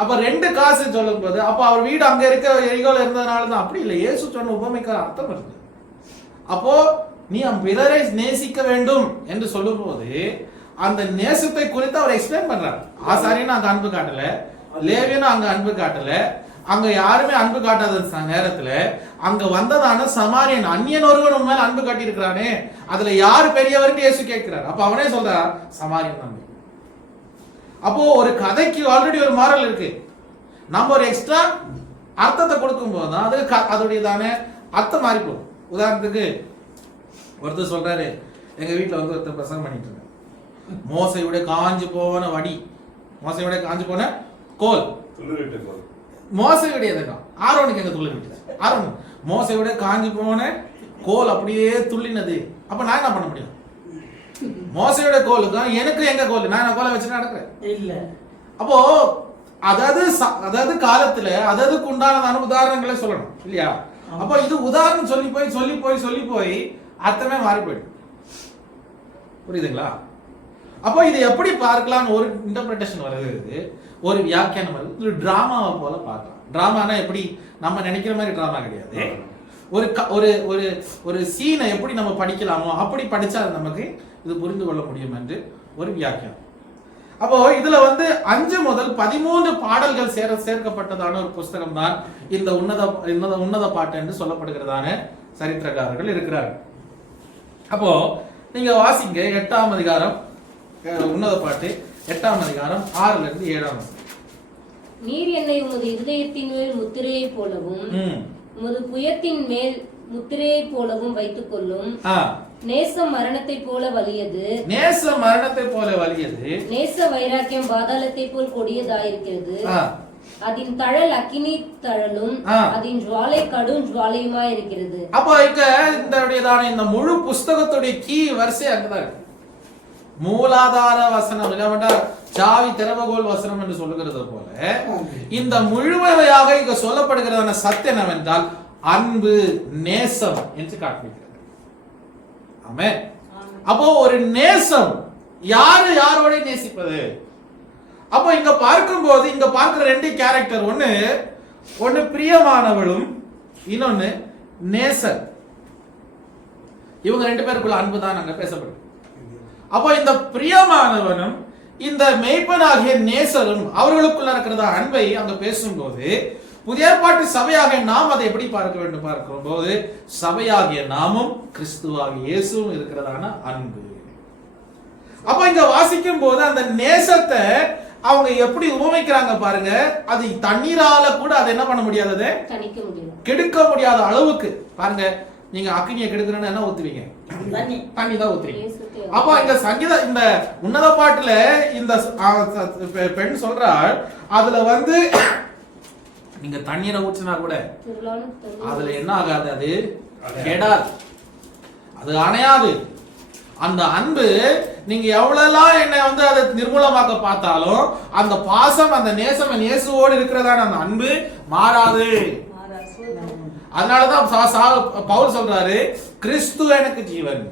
அப்ப 2 காசு சொல்லும் போது அப்ப அவர் வீடு அங்க இருக்க எரிகோல இருந்ததுனால தான். அப்படி இல்லை, இயேசு சொன்ன உபமைக்கு அர்த்தம் இருக்கு. அப்போ நீ பிறரை நேசிக்க வேண்டும் என்று சொல்லும் போது அந்த நேசத்தை குறித்து அவர் எக்ஸ்பிளைன் பண்றாரு. ஆசாரியனும் அங்க அன்பு காட்டல, லேவியனும் அங்க அன்பு காட்டல, அங்க யாருமே அன்பு காட்டாத நேரத்துல அங்க வந்ததான சமாரியன் அந்நியன் ஒருவன் மேல அன்பு காட்டி இருக்கிறானே, அதுல யாரு பெரியவர்னு இயேசு கேட்கிறார். அப்ப அவனே சொல்றார் சமாரியன் தான். அப்போ ஒரு கதைக்கு ஆல்ரெடி ஒரு மாரல் இருக்கு. நம்ம ஒரு எக்ஸ்ட்ரா அர்த்தத்தை கொடுக்கும் போது தான் அது அதோடையதான அர்த்தம் மாறி போகும். உதாரணத்துக்கு ஒருத்தர் சொல்றாரு, எங்க வீட்டுல வந்து ஒருத்தர் பிரசங்கம் பண்ணிட்டு இருக்காரு, மோசையோட காஞ்சு போன வடி, மோசையோட காஞ்சு போன கோல், மோசையுடைய ஆரோனுக்கு எங்க துள்ளி விட்டு ஆரோன் மோசையோட காஞ்சு போன கோல் அப்படியே துள்ளினது. அப்ப நான் என்ன பண்ண முடியும்? மோசையோட கோலுக்கும் எனக்கு எங்க கோல், நான் கோலை வச்சு நடக்கிறேன் இல்ல. அப்போ அதாவது காலத்துல அதுக்கு உண்டானதான உதாரணங்களை சொல்லணும் இல்லையா? அப்போ இது உதாரணம் சொல்லி போய் அர்த்தமே மாறி போயிடும். புரியுதுங்களா? அப்போ இது எப்படி பார்க்கலாம்னு ஒரு இன்டர்பிரேஷன் வருது, ஒரு வியாக்கியானம் வருது. ஒரு டிராமாவை போல பார்க்கலாம். டிராமானா எப்படி நம்ம நினைக்கிற மாதிரி டிராமா கிடையாது. ஒரு ஒரு ஒரு சீனை எப்படி நம்ம படிக்கலாமோ அப்படி படிச்சா நமக்கு இது புரிந்து கொள்ள முடியும் என்று ஒரு வியாக்கியானம். அப்போ இதுல வந்து 5 முதல் 13 பாடல்கள் சேர்க்கப்பட்டதான ஒரு புஸ்தகம் தான் இந்த உன்னத பாட்டு என்று சொல்லப்படுகிறதான சரித்திரக்காரர்கள் இருக்கிறார்கள். அப்போ நீங்க வாசிங்க 8ஆம் அதிகாரம் உன்னத பாட்டு 8ஆம் அதிகாரம் 6ல இருந்து 7ஆம். நீர் என்னை உமது இருதயத்தின் மேல் முத்திரையை போலவும் உமது புயத்தின் மேல் முத்திரையை போலவும் வைத்துக் கொள்ளும். நேசம் மரணத்தை போல வலியது, நேசம் மரணத்தை போல வலியது, நேச வைராக்கியம் பாதாளத்தை போல் கொடியதாயிருக்கிறது. அதன் தழல் அக்கினி தழலும் அதன் ஜுவாலை கடும் ஜுவாலையுமா இருக்கிறது. அப்போ இந்த முழு புஸ்தகத்துடைய கீ வரிசை அங்கதான் இருக்கு. மூலாதார வசனம் இல்ல சாவி திறவகோல் வசனம் என்று சொல்லுகிறது போல இந்த முழுமையாக இங்க சொல்லப்படுகிறதான சத்தியம் என்னவென்றால் அன்பு, நேசம் என்று காண்பிக்கிறது. ஆமென். அப்போ ஒரு நேசம் யாரோட நேசிப்பது? அப்போ இங்க பார்க்கும்போது இங்க பார்க்கிற 2 கேரக்டர், ஒன்னு பிரியமானவளும் இன்னொன்னு நேசர். இவங்க 2 பேருக்குள்ள அன்பு தான் அங்க பேசப்படுது. அப்போ இந்த பிரியமானவனும் இந்த மெய்ப்பனாகிய நேசரும் அவர்களுக்குள்ள இருக்கிற அன்பை அங்க பேசும்போது புதிய ஏற்பாட்டு சபையாக நாம் அதை எப்படி பார்க்க வேண்டும் பார்க்கும் போது சபையாகிய நாமும் கிறிஸ்துவாகிய இயேசுவும் இருக்கிறதான அன்பு. அப்ப இங்க வாசிக்கும் போது அந்த நேசத்தை அவங்க எப்படி உபமைக்கிறாங்க பாருங்க. அது தண்ணீரால கூட அதை என்ன பண்ண முடியாது, கெடுக்க முடியாத அளவுக்கு. பாருங்க, நீங்க அக்னியை கெடுக்கணும்னு என்ன ஊத்துவீங்க? தண்ணி தான் ஊத்துவீங்க. அப்ப இந்த உன்னத பாட்டுல இந்த பெண் சொல்றாள், அதுல வந்து நீங்க தண்ணீரை ஊற்றினா கூட அதுல என்ன ஆகாது, அது கெடாது, அது அணையாது. அந்த அன்பு நீங்க எவ்வளவுலாம் என்னை வந்து அதை நிர்மூலமாக்க பார்த்தாலும் அந்த பாசம், அந்த நேசம் இயேசுவோடு இருக்கிறதான அந்த அன்பு மாறாது. அதனாலதான் பவுல் சொல்றாரு, கிறிஸ்து எனக்கு ஜீவன்.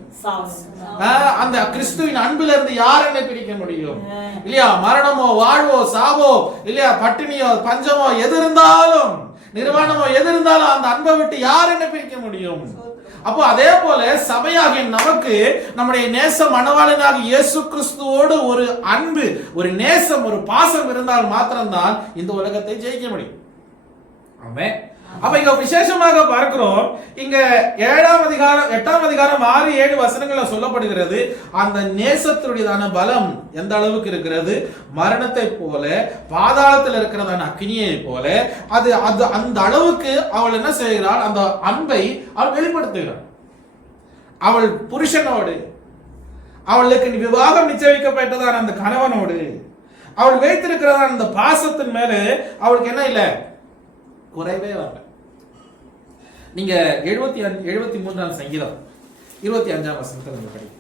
அந்த கிறிஸ்துவின் அன்புல இருந்து யார் என்னை பிரிக்க முடியும்? இல்லையா? மரணமோ வாழ்வோ சாவோ இல்லையா, பட்டினியோ பஞ்சமோ எது இருந்தாலும், நிர்வாணமோ எது இருந்தாலும் அந்த அன்பை விட்டு யார் என்னை பிரிக்க முடியும்? அப்போ அதே போல சபையாகிய நமக்கு நம்முடைய நேச மணவாளனாக இயேசு கிறிஸ்துவோடு ஒரு அன்பு, ஒரு நேசம், ஒரு பாசம் இருந்தால் மாத்திரம்தான் இந்த உலகத்தை ஜெயிக்க முடியும். ஆமென். அப்ப இங்க விசேஷமாக பார்க்கிறோம், இங்க 8ஆம் அதிகாரம் 6, 7 வசனங்கள்ல சொல்லப்படுகிறது அந்த நேசத்துடையதான பலம் எந்த அளவுக்கு இருக்கிறது. மரணத்தை போல, பாதாளத்தில் இருக்கிறதான அக்னியை போல அது அந்த அளவுக்கு அவள் என்ன செய்கிறாள், அந்த அன்பை அவள் வெளிப்படுத்துகிறாள். அவள் புருஷனோடு, அவளுக்கு விவாகம் நிச்சயிக்கப்பட்டதான அந்த கணவனோடு அவள் வைத்திருக்கிறதான அந்த பாசத்தின் மேல அவளுக்கு என்ன இல்லை, குறைவே வரல. நீங்க 73ஆம் சங்கீதம் 25ஆம் வசனத்தை நம்ம படிங்க.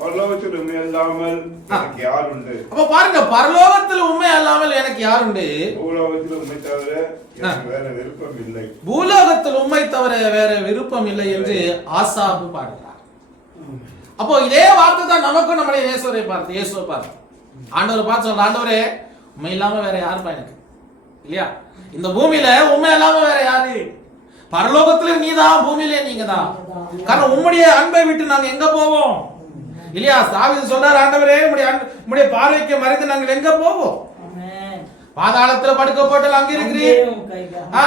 பரலோகத்தில் உண்மை அல்லாமல் எனக்கு யார் உண்டு? அப்ப பாருங்க, பரலோகத்தில் உண்மை அல்லாமல் எனக்கு யார் உண்டு? பூலோகத்தில் உண்மை தவிர எனக்கு வேற விருப்பம் இல்லை. பூலோகத்தில் உண்மை தவிர வேற விருப்பம் இல்லை என்று ஆசாபு பாடுகிறார். அப்போ இதே வார்த்தை தான் நமக்கும் நம்முடைய இயேசுவை பார்த்து ஆண்டவர் பார்த்து சொல்ற, ஆண்டவரே உண்மை இல்லாம வேற யாருப்பா எனக்கு, இல்லையா? இந்த பூமியில உண்மை இல்லாம வேற யாரு? பரலோகத்திலும் நீதான், பூமியிலே நீங்க தான். காரணம் உம்முடைய அன்பை விட்டு நாங்க எங்க போவோம், இல்லையா? தாவீது சொல்றாரு, ஆண்டவரே உம்முடைய பார்வைக்கு மறைந்து நாங்கள் எங்க போவோம்? பாதாளத்துல படுக்க போட்டால் அங்கே இருக்கிறீர்,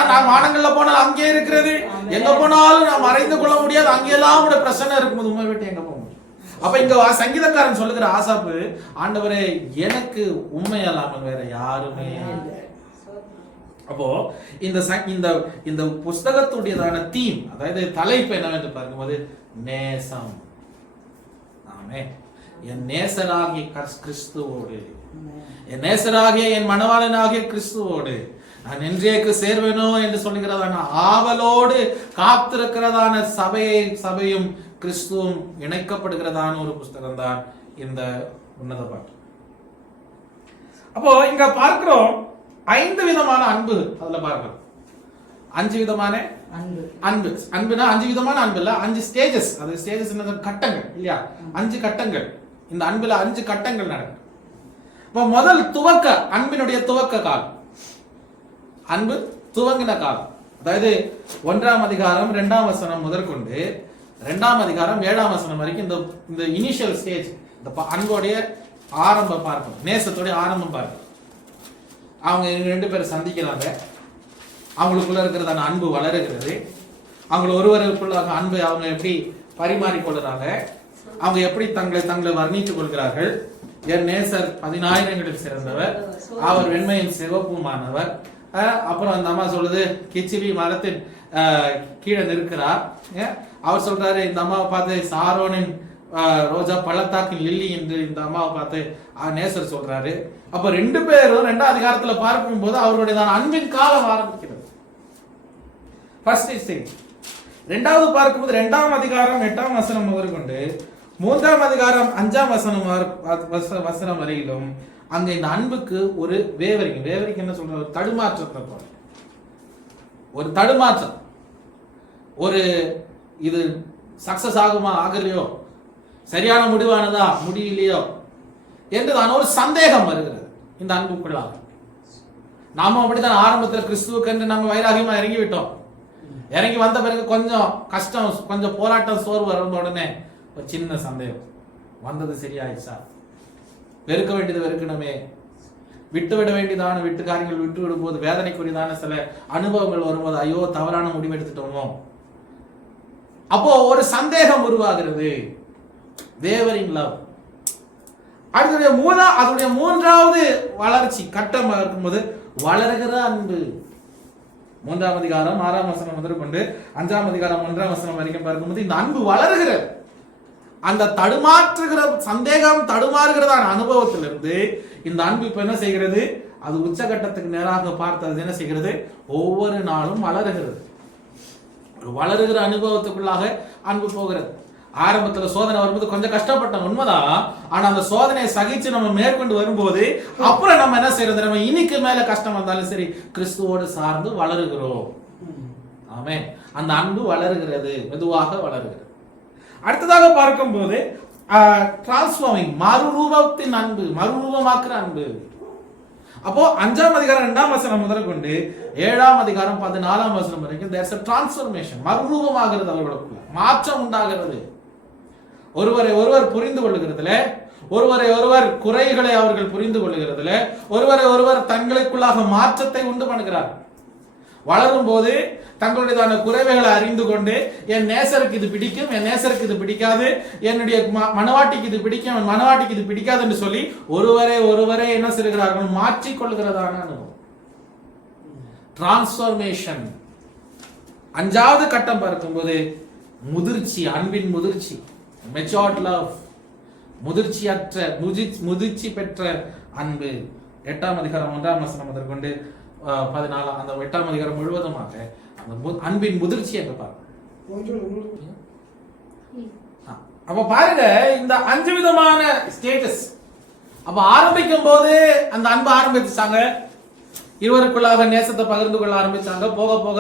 நான் வானங்கள்ல போனால் அங்கே இருக்கிறது, எங்க போனாலும் நான் மறைந்து கொள்ள முடியாது, அங்கெல்லாம் உடைய பிரச்சனை இருக்கும்போது உண்மை விட்டு எங்க போக முடியும்? அப்ப இங்க சங்கீதக்காரன் சொல்லுகிற ஆசாப்பு, ஆண்டவரே எனக்கு உண்மை அல்லாமல் வேற யாருமே. அப்போ இந்த புஸ்தகத்துடையதான தீம், அதாவது தலைப்பு என்னவென்று பார்க்கும்போது நேசம். ஆமே, என் நேசராகிய கிறிஸ்துவோடு, என் நேசராகிய என் மணவாளனாகிய கிறிஸ்துவோடு நான் என்றேக்கு சேர்வேனோ என்று சொல்லுகிறதான ஆவலோடு காத்திருக்கிறதான சபையும் கிறிஸ்துவும் இணைக்கப்படுகிறதான ஒரு புஸ்தகம் தான் இந்த உன்னத பாட்டு. அப்போ இங்க பார்க்கிறோம் 5 விதமான அன்பு. அதுல பார்க்கிறோம் 5 விதமான அன்பு. அன்புனா 5 விதமான அன்பு இல்ல, 5 ஸ்டேஜஸ். அது ஸ்டேஜஸ் கட்டங்கள், இல்லையா? 5 கட்டங்கள். இந்த அன்புல 5 கட்டங்கள் நடக்கும். இப்போ முதல் துவக்க, அன்பினுடைய துவக்க காலம், அன்பு துவங்கின காலம். அதாவது 1ஆம் அதிகாரம் 2ஆம் வசனம் முதற்கொண்டு 2ஆம் அதிகாரம் 7ஆம் வசனம் வரைக்கும் இந்த இனிஷியல் ஸ்டேஜ், இந்த அன்போடைய ஆரம்பம் பார்க்கணும், நேசத்தோடைய ஆரம்பம் பார்க்கணும். அவங்க 2 பேரும் சந்திக்கிறாங்க, அவங்களுக்குள்ள இருக்கிறதான அன்பு வளருகிறது, அவங்க ஒருவருக்குள்ளாக அன்பு அவங்க எப்படி பரிமாறிக்கொள்ளுறாங்க, அவங்க எப்படி தங்களை வர்ணித்துக் கொள்கிறார்கள். என் நேசர் 10,000ங்களில் சிறந்தவர், அவர் வெண்மையின் சிவப்புமானவர். அப்புறம் அந்த அம்மா சொல்லுது, கிச்சிவி மரத்தின் கீழே நிற்கிறார். அவர் சொல்றாரு, இந்த அம்மாவை பார்த்து சாரோனின் ரோஜா பள்ளத்தாக்கின் லில்லி என்று இந்த அம்மாவை பார்த்து நேசர் சொல்றாரு. அப்ப 2 பேரும் 2ஆம் அதிகாரத்துல பார்க்கும் போது அவருடைய அன்பின் காலம் ஆரம்பிக்கிறது. First stage. 2வது பார்க்கும்போது 2ஆம் அதிகாரம் 8ஆம் வசனம் முதற்கொண்டு 3ஆம் அதிகாரம் 5ஆம் வசனம் வரையிலும் அங்க இந்த அன்புக்கு ஒரு வேவரிக்கு என்ன சொல்ற, ஒரு தடுமாற்றத்தை போல, ஒரு தடுமாற்றம், ஒரு இது சக்சஸ் ஆகுமா ஆகலையோ, சரியான முடிவானதா முடியலையோ என்றுதான் ஒரு சந்தேகம் வருகிறது இந்த அன்புக்குள்ளாக. நாம அப்படித்தான் ஆரம்பத்தில் கிறிஸ்துவுக்கு என்று நம்ம வைராகியமா இறங்கி விட்டோம். இறங்கி வந்த பிறகு கொஞ்சம் கஷ்டம், கொஞ்சம் போராட்டம், சோர்வு வந்த உடனே ஒரு சின்ன சந்தேகம் வந்தது. சரியாயிடுச்சா? வெறுக்க வேண்டியது வெறுக்கணுமே, விட்டு விட வேண்டியதான காரியங்கள் விட்டு விடும் போது வேதனைக்குரியதான சில அனுபவங்கள் வரும்போது ஐயோ தவறான முடிவு எடுத்துட்டோமோ, அப்போ ஒரு சந்தேகம் உருவாகிறது. Wavering love. அதனுடைய 3வது வளர்ச்சி கட்டம் இருக்கும்போது வளர்கிற அன்பு. 3ஆம் அதிகாரம் 6ஆம் வசனம் முதற்கொண்டு 5ஆம் அதிகாரம் 1ஆம் வசனம் வரைக்கும் பார்க்கும்போது இந்த அன்பு வளர்கிறது. அந்த தடுமாற்றுகிற சந்தேகம், தடுமாறுகிறதான அனுபவத்திலிருந்து இந்த அன்பு இப்ப என்ன செய்கிறது, அது உச்சகட்டத்துக்கு நேராக பார்த்தது என்ன செய்கிறது, ஒவ்வொரு நாளும் வளருகிறது. வளருகிற அனுபவத்துக்குள்ளாக அன்பு போகிறது. ஆரம்பத்துல சோதனை வரும்போது கொஞ்சம் கஷ்டப்பட்டோம், உண்மைதான். ஆனா அந்த சோதனையை சகிச்சு நம்ம மேற்கொண்டு வரும்போது அப்புறம் நம்ம என்ன செய்யறது, நம்ம இன்னைக்கு மேல கஷ்டம் வந்தாலும் சரி கிறிஸ்துவோடு சார்ந்து வளருகிறோம். ஆமே, அந்த அன்பு வளருகிறது, மெதுவாக வளருகிறது. அடுத்ததாக பார்க்கும்போது டிரான்ஸ்ஃபார்மிங், மறுரூபத்தின் அன்பு, மறுரூபமாக்குற அன்பு. அப்போ 5ஆம் அதிகாரம் 2ஆம் வசனம் முதற்கொண்டு 7ஆம் அதிகாரம் 14ஆம் வசனம் வரைக்கும் there's a transformation, மறுரூபமாகிறது, அவர்களுக்குள்ள மாற்றம் உண்டாகிறது. ஒருவரை ஒருவர் புரிந்து கொள்ளுகிறதுல, ஒருவரை ஒருவர் குறைகளை அவர்கள் புரிந்து கொள்ளுகிறதுல, ஒருவரை ஒருவர் தங்களுக்குள்ளாக மாற்றத்தை உண்டு பண்ணுகிறார். வளரும் போது தங்களுடையதான குறைவைகளை அறிந்து கொண்டு என் நேசருக்கு இது பிடிக்கும், என் நேசருக்கு இது பிடிக்காது, என்னுடைய மனவாட்டிக்கு இது பிடிக்கும், என் மனவாட்டிக்கு இது பிடிக்காது என்று சொல்லி ஒருவரை என்ன செய்கிறார்கள், மாற்றிக்கொள்கிறதான அனுபவம், டிரான்ஸ்ஃபர்மேஷன். 5வது கட்டம் பார்க்கும்போது முதிர்ச்சி, அன்பின் முதிர்ச்சி, மெச்சூர்ட் லவ், முதிர்ச்சி பெற்ற அன்பு. 8ஆம் அதிகாரம் 1ஆம் வசனம் முதற்கொண்டு 14 அந்த 8ஆம் அதிகாரம் முழுவதுமாக அந்த அன்பின் முதிர்ச்சி என்று பார்க்கணும். அப்ப பாருங்க, இந்த 5 விதமான ஸ்டேட்டஸ். அப்ப ஆரம்பிக்கும் போது அந்த அன்பு ஆரம்பிச்சாங்க, இருவருக்குள்ளாக நேசத்தை பகிர்ந்து கொள்ள ஆரம்பிச்சாங்க. போக போக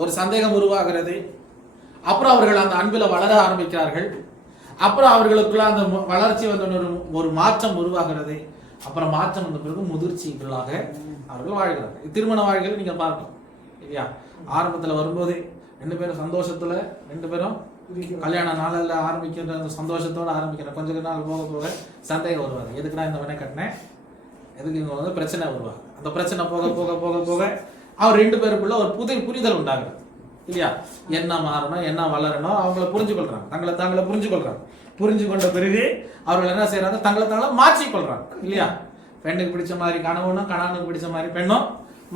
ஒரு சந்தேகம் உருவாகிறது. அப்புறம் அவர்கள் அந்த அன்பில் வளர ஆரம்பிக்கிறார்கள். அப்புறம் அவர்களுக்குள்ள அந்த வளர்ச்சி வந்த ஒரு மாற்றம் உருவாகிறது. அப்புறம் மாற்றம் வந்த பிறகு முதிர்ச்சிகளாக அவர்கள் வாழ்கிறார்கள். திருமண வாழ்க்கையில் நீங்க பார்க்கணும் இல்லையா? ஆரம்பத்துல வரும்போது 2 பேரும் சந்தோஷத்துல 2 பேரும் கல்யாண நாளில் ஆரம்பிக்கிற அந்த சந்தோஷத்தோட ஆரம்பிக்கிற கொஞ்ச நாள் போக போக சந்தேகம் வருவாங்க. எதுக்குடா இந்த மனை கட்டினேன், எதுக்கு இவங்க வந்து பிரச்சனை வருவாங்க. அந்த பிரச்சனை போக போக போக போக அவர் 2 பேருக்குள்ள ஒரு புரிதல் உண்டாகிறது இல்லையா? என்ன மாறணும், என்ன வளரணும், அவங்கள புரிஞ்சு கொள்றாங்க, தாங்களை புரிஞ்சு கொள்றாங்க. புரிஞ்சு கொண்ட பிறகு அவர்கள் என்ன செய்யறாங்க, தங்களை மாற்றி கொள்றாங்க இல்லையா? பெண்ணுக்கு பிடிச்ச மாதிரி கணவனும், கணவனுக்கு பிடிச்ச மாதிரி பெண்ணும்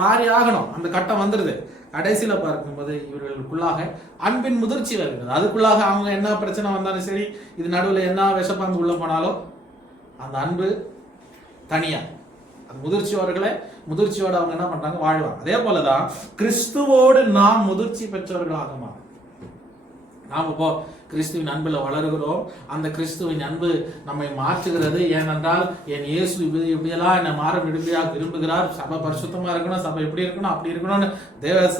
மாறி ஆகணும். அந்த கட்டம் வந்துருது. கடைசியில பார்க்கும்போது இவர்களுக்குள்ளாக அன்பின் முதிர்ச்சி வருகிறது. அதுக்குள்ளாக அவங்க என்ன பிரச்சனை வந்தாலும் சரி, இது நடுவில் என்ன விஷப்பாம்பு உள்ள போனாலும் அந்த அன்பு தனியா அந்த முதிர்ச்சியோட அவங்க என்ன பண்றாங்க, வாழ்வாங்க. அதே போலதான் கிறிஸ்துவோடு நாம் முதிர்ச்சி பெற்றவர்களாக மாறும். நாம் இப்போ கிறிஸ்துவின் அன்புல வளருகிறோம். அந்த கிறிஸ்துவின் அன்பு நம்மை மாற்றுகிறது. ஏனென்றால் என் இயேசு இப்படியெல்லாம் என்னை மாற விரும்புகிறார். சபை பரிசுத்தமா இருக்கணும், சபை எப்படி இருக்கணும், அப்படி இருக்கணும்னு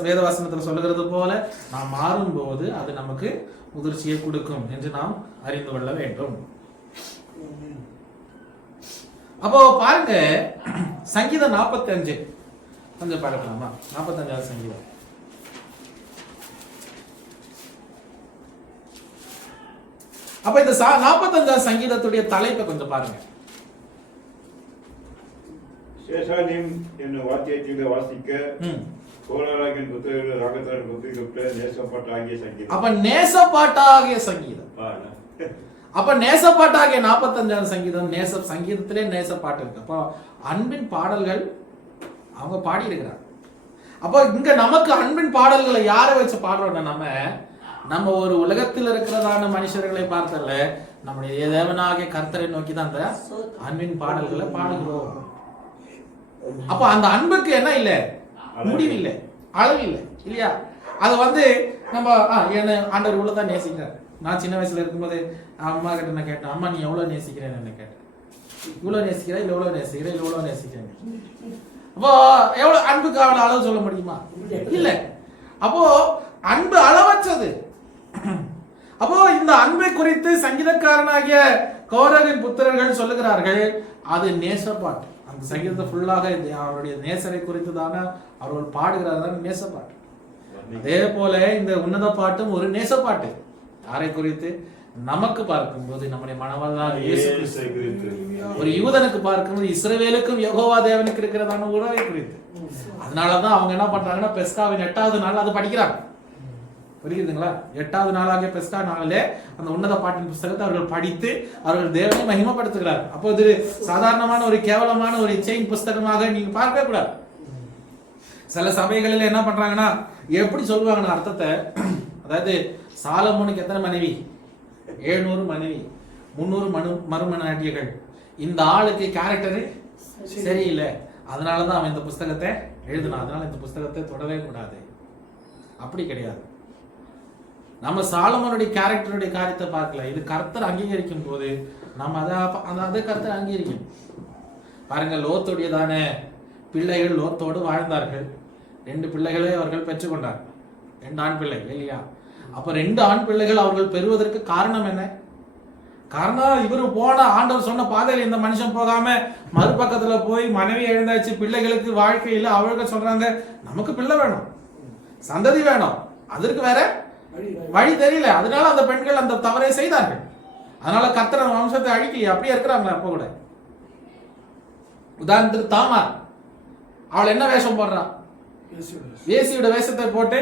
வேதவசனத்துல சொல்லுகிறது போல நாம் மாறும்போது அது நமக்கு முதிர்ச்சியை கொடுக்கும் என்று நாம் அறிந்து கொள்ள வேண்டும். அப்போ பாருங்க, சங்கீதம் 45 கொஞ்சம் பார்க்கலாமா? 45வது சங்கீதம். அப்ப இந்த 45வது சங்கீதத்துடைய தலைப்பை கொஞ்சம் பாருங்க. சேஷானிம் என்னும் வாத்தியத்தில் வாசிக்க கோலாராகின் புத்தகத்தில் ராகத்தாரின் புத்தகத்தில் நேசப்பாட்டாகிய சங்கீதம். அப்ப நேசப்பாட்டாகிய சங்கீதம். அப்ப நேசப்பாட்டாகிய 45வது சங்கீதம். சங்கீதத்திலே நேசப்பாட்டு இருக்கு. அப்போ அன்பின் பாடல்கள் அவங்க பாடி இருக்கிறாங்க. அப்போ இங்க நமக்கு அன்பின் பாடல்களை யாரை வச்சு பாடுறோம்னா, நம்ம ஒரு உலகத்தில் இருக்கிறதான மனுஷர்களை பார்த்தல, நம்முடைய தேவனாகிய கர்த்தரை நோக்கி தான் அந்த அன்பின் பாடல்களை பாடுகிறோம். அப்ப அந்த அன்புக்கு என்ன இல்லை, முடிவு இல்லை, அளவு இல்லை இல்லையா? அது வந்து நம்ம என்ன ஆண்டவர் இவ்வளவுதான் நேசிக்கிறார். நான் சின்ன வயசுல இருக்கும்போது அம்மா கிட்ட நான் கேட்டேன், அம்மா நீ எவ்வளவு நேசிக்கிறேன்னு என்ன கேட்டேன். இவ்வளவு நேசிக்கிறேன், இல்லை எவ்வளவு நேசிக்கிறேன், இல்லை எவ்வளவு நேசிக்கிறேன். அப்போ எவ்வளவு அன்புக்கு அவளை அளவு சொல்ல முடியுமா? இல்லை. அப்போ அன்பு அளவற்றது. அப்போ இந்த அன்பை குறித்து சங்கீதக்காரனாகிய கோரகின் புத்திரர்கள் சொல்லுகிறார்கள், அது நேசப்பாட்டு. அந்த சங்கீதத்தை ஃபுல்லாக அவருடைய நேசரை குறித்து தானே அவர்கள் பாடுகிறார்கள், நேசப்பாட்டு. அதே போல இந்த உன்னத பாட்டும் ஒரு நேசப்பாட்டு. யாரை குறித்து? நமக்கு பார்க்கும்போது நம்முடைய மனவராக இயேசு கிறிஸ்து. ஒரு யூதனுக்கு பார்க்கும்போது இஸ்ரவேலுக்கும் யெகோவா தேவனுக்கு இருக்கிறதான உறவை குறித்து. அதனாலதான் அவங்க என்ன பண்றாங்கன்னா, பெஸ்காவின் 8வது நாள் அது படிக்கிறாங்க. புரியுதுங்களா? 8வது நாளாகிய பெஸ்கா நாளிலே அந்த உன்னத பாட்டின் புத்தகத்தை அவர்கள் படித்து அவர்கள் தேவனை மகிமைப்படுத்துகிறார். அப்போ இது சாதாரணமான ஒரு கேவலமான ஒரு செயின் புஸ்தகமாக நீங்க பார்க்கவே கூடாது. சில சபைகளில் என்ன பண்றாங்கன்னா, எப்படி சொல்லுவாங்கன்னா அர்த்தத்தை, அதாவது சாலமோனுக்கு எத்தனை மனைவி? 700 மனைவி, 300 மறுமனையாட்டிகள். இந்த ஆளுக்கு கேரக்டரு சரியில்லை, அதனாலதான் அவன் இந்த புஸ்தகத்தை எழுதினான், அதனால இந்த புஸ்தகத்தை தொடவே கூடாது. அப்படி கிடையாது. நம்ம சாலமோனுடைய கேரக்டருடைய காரியத்தை பார்க்கல. இது கர்த்தர் அங்கீகரிக்கும் போது நம்ம அதை கர்த்தர் அங்கீகரிக்கும். பாருங்க, லோத்துடையதான பிள்ளைகள் லோத்தோடு வாழ்ந்தார்கள். 2 பிள்ளைகளை அவர்கள் பெற்றுக்கொண்டார். 2 ஆண் பிள்ளைகள் இல்லையா? அப்ப 2 ஆண் பிள்ளைகள் அவர்கள் பெறுவதற்கு காரணம் என்ன? காரணம், இவரு போன ஆண்டவர் சொன்ன பாதையில இந்த மனுஷன் போகாம மறுபக்கத்துல போய் மனைவி எழுந்தாச்சு, பிள்ளைகளுக்கு வாழ்க்கையில் அவர்கள் சொல்றாங்க, நமக்கு பிள்ளை வேணும், சந்ததி வேணும், அதற்கு வேற வழி தெரியல. அதனால அந்த பெண்கள் அந்த தவறை செய்தார்கள். அதனால கர்த்தர் வம்சத்தை அழிக்கலையே, அப்படியே இருக்கிறாங்களா அப்ப கூட. உதாரணத்துக்கு தாமார், அவள் என்ன வேஷம் போடுறான்? வேசியோட வேஷத்தை போட்டு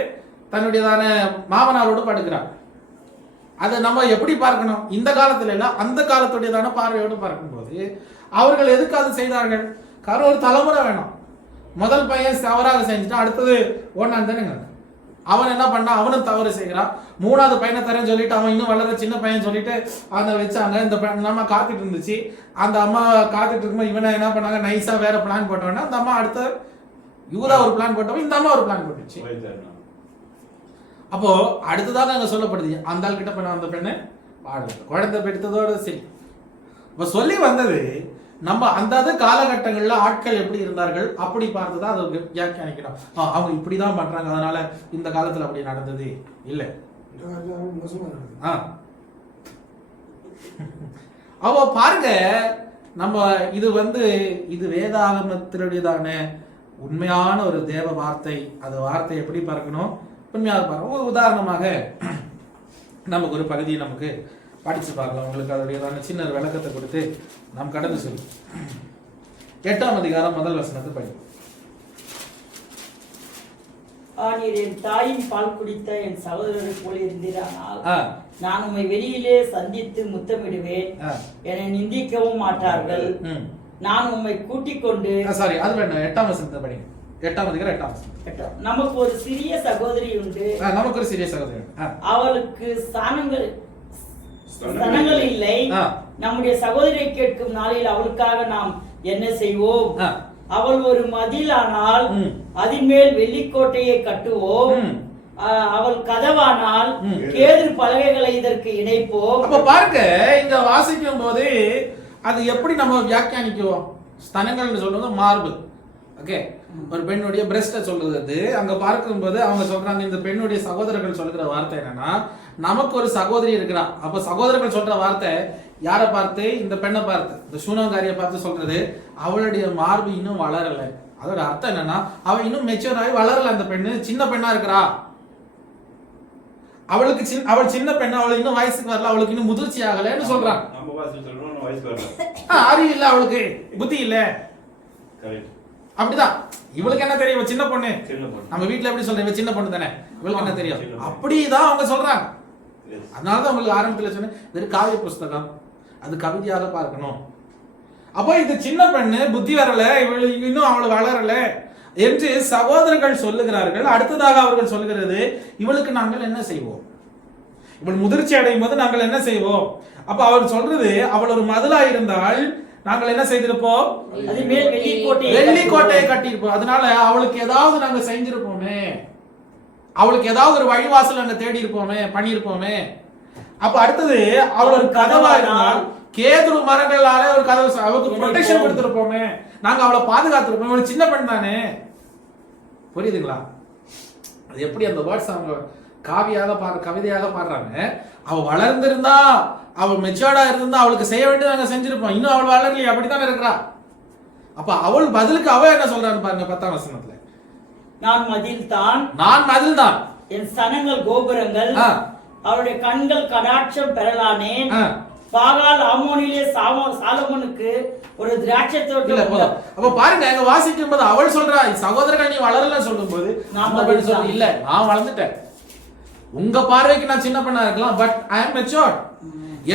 தன்னுடையதான மாமனாரோடு படுக்கிறாள். அதை நம்ம எப்படி பார்க்கணும்? இந்த காலத்துல இல்ல, அந்த காலத்துடையதான பார்வையோடு பார்க்கும்போது அவர்கள் எதுக்கு அது செய்தார்கள்? காரணம், ஒரு தலைமுறை வேணும். முதல் பையன் தவறாக செஞ்சுட்டான், அடுத்தது ஒன்னான் தானே. அவன் என்ன பண்ணா, அவனும் தவறு செய்கிறான். 3வது பையனை தரேன்னு சொல்லிட்டு அவன் இன்னும் வளர சின்ன பையன் சொல்லிட்டு அதை வச்சாங்க. இந்த அம்மா காத்துட்டு இருந்துச்சு. அந்த அம்மா காத்துட்டு இருக்கும்போது இவனை என்ன பண்ணாங்க, நைஸா வேற பிளான் போட்டவன. அந்த அம்மா அடுத்த யூதா ஒரு பிளான் போட்டவன், இந்த அம்மா ஒரு பிளான் போட்டுச்சு. அப்போ அடுத்ததாக அங்க சொல்லப்படுது, அந்த ஆள் கிட்ட பண்ண அந்த பெண்ணு குழந்தை பெற்றதோட சரி. இப்ப சொல்லி வந்தது நம்ம அந்த காலகட்டங்கள்ல ஆட்கள் எப்படி இருந்தார்கள் அப்படி பார்த்துதான் அதை வியாக்கியானிக்கணும். அவங்க இப்படிதான் பண்றாங்க, அதனால இந்த காலத்துல அப்படி நடந்தது இல்லை. அவ பாருங்க, நம்ம இது வேதாகமத்தினுடையதான உண்மையான ஒரு தேவ வார்த்தை. அந்த வார்த்தை எப்படி பார்க்கணும், உண்மையாக பார்க்கணும். ஒரு உதாரணமாக நமக்கு ஒரு பகுதியை நமக்கு படிச்சு பார்க்கலாம். உங்களுக்கு அதோடைய சின்ன விளக்கத்தை கொடுத்து நாம் கடந்து செல்லும். 8ஆம் அதிகாரம் 1 வசனத்தை படிக்கும். நீர் என் தாயின் பால் குடித்த என் சகோதரரை போல இருந்தீரானால் நான் உம்மை வெளியிலே சந்தித்து முத்தமிடுவேன், என்னை நிந்திக்கவும் மாட்டார்கள். நான் உம்மை கூட்டிக் கொண்டு சாரி அது வேண்டாம், 8ஆம் வசனத்தை படிங்க. 8ஆம் அதிகாரம் 8ஆம் வசனம். நமக்கு ஒரு சிறிய சகோதரி உண்டு. நமக்கு ஒரு சிறிய சகோதரி. அவளுக்கு ஸ்தானங்கள் இல்லை. நம்முடைய சகோதரியை கேட்கும் நாளில் அவளுக்காக நாம் என்ன செய்வோம்? அவள் ஒரு மதிலானால் அதன் மேல் வெள்ளிக்கோட்டையை கட்டுவோம். அவள் கதவானால் கேது பலகைகளை இதற்கு இணைப்போம். அப்ப பாருங்க, இங்க வாசிக்கும் போது அது எப்படி நம்ம வியாக்கியானிக்குவோம்? ஸ்தனங்கள்னு சொல்றது மார்பு. ஓகே, ஒரு பெண்ணுடைய பிரஸ்ட சொல்றது. அங்க பார்க்கும்போது அவங்க சொல்றாங்க, இந்த பெண்ணுடைய சகோதரர்கள் சொல்கிற வார்த்தை என்னன்னா, நமக்கு ஒரு சகோதரி இருக்கிறான். அப்ப சகோதரர்கள் சொல்ற வார்த்தை யாரை பார்த்து? இந்த பெண்ணை பார்த்து, இந்த சூனங்காரியை பார்த்து சொல்றது, அவளுடைய மார்பு இன்னும் வளரல. அதோட அர்த்தம் என்னன்னா, அவ இன்னும் மெச்சூர் ஆகி வளரல. அந்த பெண்ணு சின்ன பெண்ணா இருக்கிறா. அவள் சின்ன பெண்ணு, அவளுக்கு இன்னும் வயசுக்கு வரல, அவளுக்கு இன்னும் முதிர்ச்சி ஆகலன்னு சொல்றான். அறிவு இல்ல, அவளுக்கு புத்தி இல்ல. அப்படிதான். இவளுக்கு என்ன தெரியும்? சின்ன பொண்ணு. நம்ம வீட்டுல எப்படி சொல்றேன், சின்ன பொண்ணு தானே, இவளுக்கு என்ன தெரியும்? அப்படிதான் அவங்க சொல்றாங்க. அதனாலதான் உங்களுக்கு ஆரம்பத்துல சொன்னேன், இது காவிய புஸ்தகம், அது கவிதையாக பார்க்கணும். அப்போ இது சின்ன பெண்ணு, புத்தி வரல, இவளுக்கு இன்னும் அவளை வளரல என்று சகோதரர்கள் சொல்லுகிறார்கள். அடுத்ததாக அவர்கள் சொல்லுகிறது, இவளுக்கு நாங்கள் என்ன செய்வோம்? இவள் முதிர்ச்சி அடையும் போது நாங்கள் என்ன செய்வோம்? அப்ப அவர் சொல்றது, அவள் ஒரு மதிலா இருந்தால் நாங்கள் என்ன செய்திருப்போம்? வெள்ளிக்கோட்டையை கட்டியிருப்போம். அதனால அவளுக்கு ஏதாவது நாங்க செஞ்சிருப்போமே, அவளுக்கு ஏதாவது ஒரு வழிவாசல் நாங்க தேடி இருப்போமே, பண்ணியிருப்போமே. அப்ப அடுத்தது, அவள் ஒரு கதவா இருந்தால் கேதுரு மரங்களால ஒரு கதவு, அவளுக்கு ப்ரொடெக்ஷன் கொடுத்திருப்போமே, நாங்க அவளை பாதுகாத்திருப்போம். அவள் சின்ன பெண் தானே. புரியுதுங்களா? அது எப்படி அந்த வேர்ட்ஸ் அவங்க கவிதையாக பாடுறாங்க. அவ வளர்ந்திருந்தா, அவள் மெச்சூர்டா இருந்தா அவளுக்கு செய்ய வேண்டியது நாங்க செஞ்சிருப்போம். இன்னும் அவள் வளரலையே, அப்படித்தான் இருக்கிறா. அப்ப அவள் பதிலுக்கு அவ என்ன சொல்றான்னு பாருங்க 10ஆம் வசனத்துல. நான் மதில் தான், என் ஸ்தனங்கள் கோபுரங்கள், அவருடைய கண்கள் கடாட்சம் பெறலானேன். பாகால் ஆமோனிலே சாலமோனுக்கு ஒரு திராட்சை தோட்டம். அப்ப பாருங்க, அங்க வாசிக்கும் போது அவள் சொல்றா, சகோதரர்கள் நீ வளரல சொல்லும் போது நான் இல்ல, நான் வளர்ந்துட்டேன். உங்க பார்வைக்கு நான் சின்ன பண்ணா இருக்கலாம், பட் ஐ அம் மெச்சூர்ட்.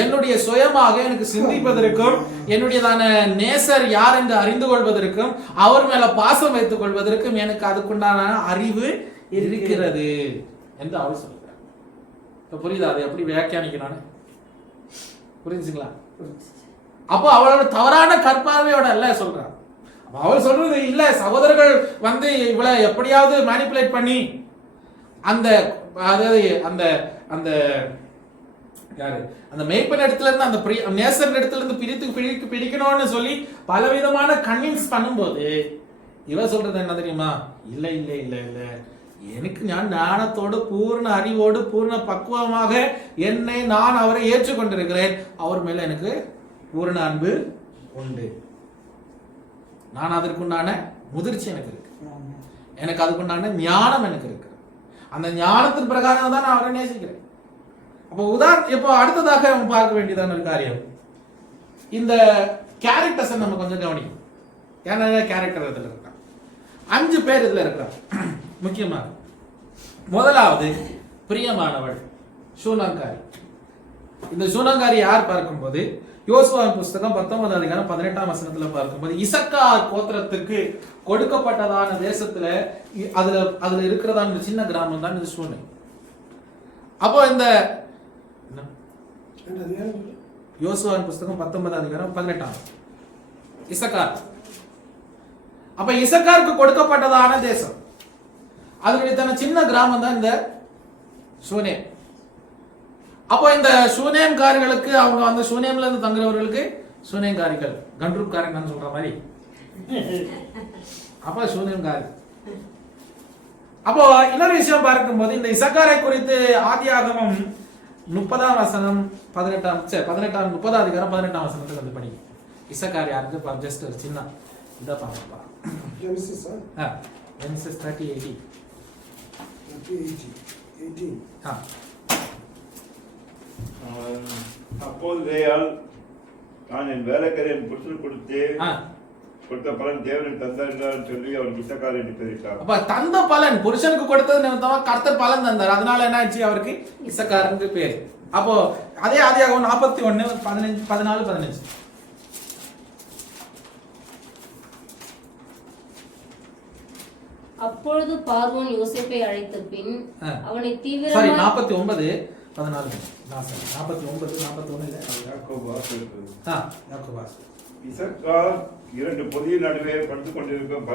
என்னுடைய சுயமாக எனக்கு சிந்திப்பதற்கும், என்னுடையதான நேசர் யார் என்று அறிந்து கொள்வதற்கும், அவர் மேல பாசம் வைத்துக் கொள்வதற்கும் எனக்கு அதுக்குண்டான அறிவு இருக்கிறது என்று அவள் சொல்றார். புரியுதா? அது எப்படி வியாக்கியானிக்கணும்? புரிஞ்சுங்களா? அப்போ அவளோட தவறான கற்பார்வையோட அல்ல சொல்றான். அவள் சொல்றது இல்ல, சகோதரர்கள் இவளை எப்படியாவது மேனிபுலேட் பண்ணி அந்த யாரு அந்த மேய்ப்பன் இடத்துல இருந்து, அந்த நேசர் இடத்துல இருந்து பிடிக்கணும்னு சொல்லி பலவிதமான கன்வின்ஸ் பண்ணும்போது இவ சொல்றது என்ன தெரியுமா? இல்ல இல்ல இல்ல இல்ல, எனக்கு ஞானத்தோடு பூர்ண அறிவோடு பூர்ண பக்குவமாக நான் அவரை ஏற்றுக்கொண்டிருக்கிறேன். அவர் மேல எனக்கு பூர்ண அன்பு உண்டு. நான் அதற்குண்டான முதிர்ச்சி எனக்கு இருக்கு, எனக்கு அதுக்குண்டான ஞானம் எனக்கு இருக்கு. அந்த ஞானத்தின் பிரகாரம் தான் நான் அவரை நேசிக்கிறேன். இப்போ அடுத்ததாக நம்ம பார்க்க வேண்டியதான ஒரு காரியம், இந்த கேரக்டர்ஸை நம்ம கொஞ்சம் கவனிக்கும். ஏன்னா கேரக்டர் இதுல இருக்கான், 5 பேர் இதுல இருக்கான். முக்கியமாக முதலாவது பிரியமானவள் சூனங்காரி. இந்த சூனங்காரி யார் பார்க்கும்போது, யோசுவாவின் புஸ்தகம் 19ஆம் அதிகாரம் 18ஆம் வசனத்துல பார்க்கும்போது, இசக்கார் கோத்திரத்துக்கு கொடுக்கப்பட்டதான தேசத்துல அதுல இருக்கிறதான சின்ன கிராமம் தான் இந்த சூனை. அப்போ இந்த யோசுவாவின் புஸ்தகம் 19ஆம் அதிகாரம் 18ஆம் இசக்கார். அப்ப இசக்காருக்கு கொடுக்கப்பட்டதான தேசம், அதனுடைய சின்ன கிராமம் தான் இந்த சூனேம். அப்போ இந்த சூனேம்காரிகளுக்கு, அவங்க சூனேம்ல இருந்து தங்குறவர்களுக்கு சூனேம்காரிகள், கண்ட்ரூப்காரங்க சொல்ற மாதிரி. அப்ப சூனேம்காரி. அப்போ இன்னொரு விஷயம் பார்க்கும்போது, இந்த இசக்காரை குறித்து ஆதியாகமம் 30ஆம் வசனம் 30ஆம் அதிகாரம் 18ஆம் வசனத்தை வந்து படிங்க. இசக்கார் யாருக்கு ஜஸ்ட் ஒரு சின்ன இதை பார்ப்பா. Genesis, Genesis 30:18. அப்போது லேயாள், நான் என் வேலைக்காரன் புருஷன் கொடுத்த பலன் தேவனுக்கு தந்தார் சொல்லி அவர் இசக்கார் என்று பெயரிட்டார். அப்ப தந்த பலன் புருஷனுக்கு கொடுத்தது நிமித்தமா கர்த்தர் பலன் தந்தார். அதனால என்ன ஆச்சு, அவருக்கு இசக்காரன்னு பேர். அப்போ அதே ஆதியாகமம் 41:14-15. அப்பொழுது பார்வோன் யோசேப்பை அழைத்த பின் அவனை தீவிரமாய் 49:14. 49:41 இல்ல, யாக்கோபு. இசக்கார் இரண்டு பொதிய நடுவே படுத்துக் கொண்டிருக்கும்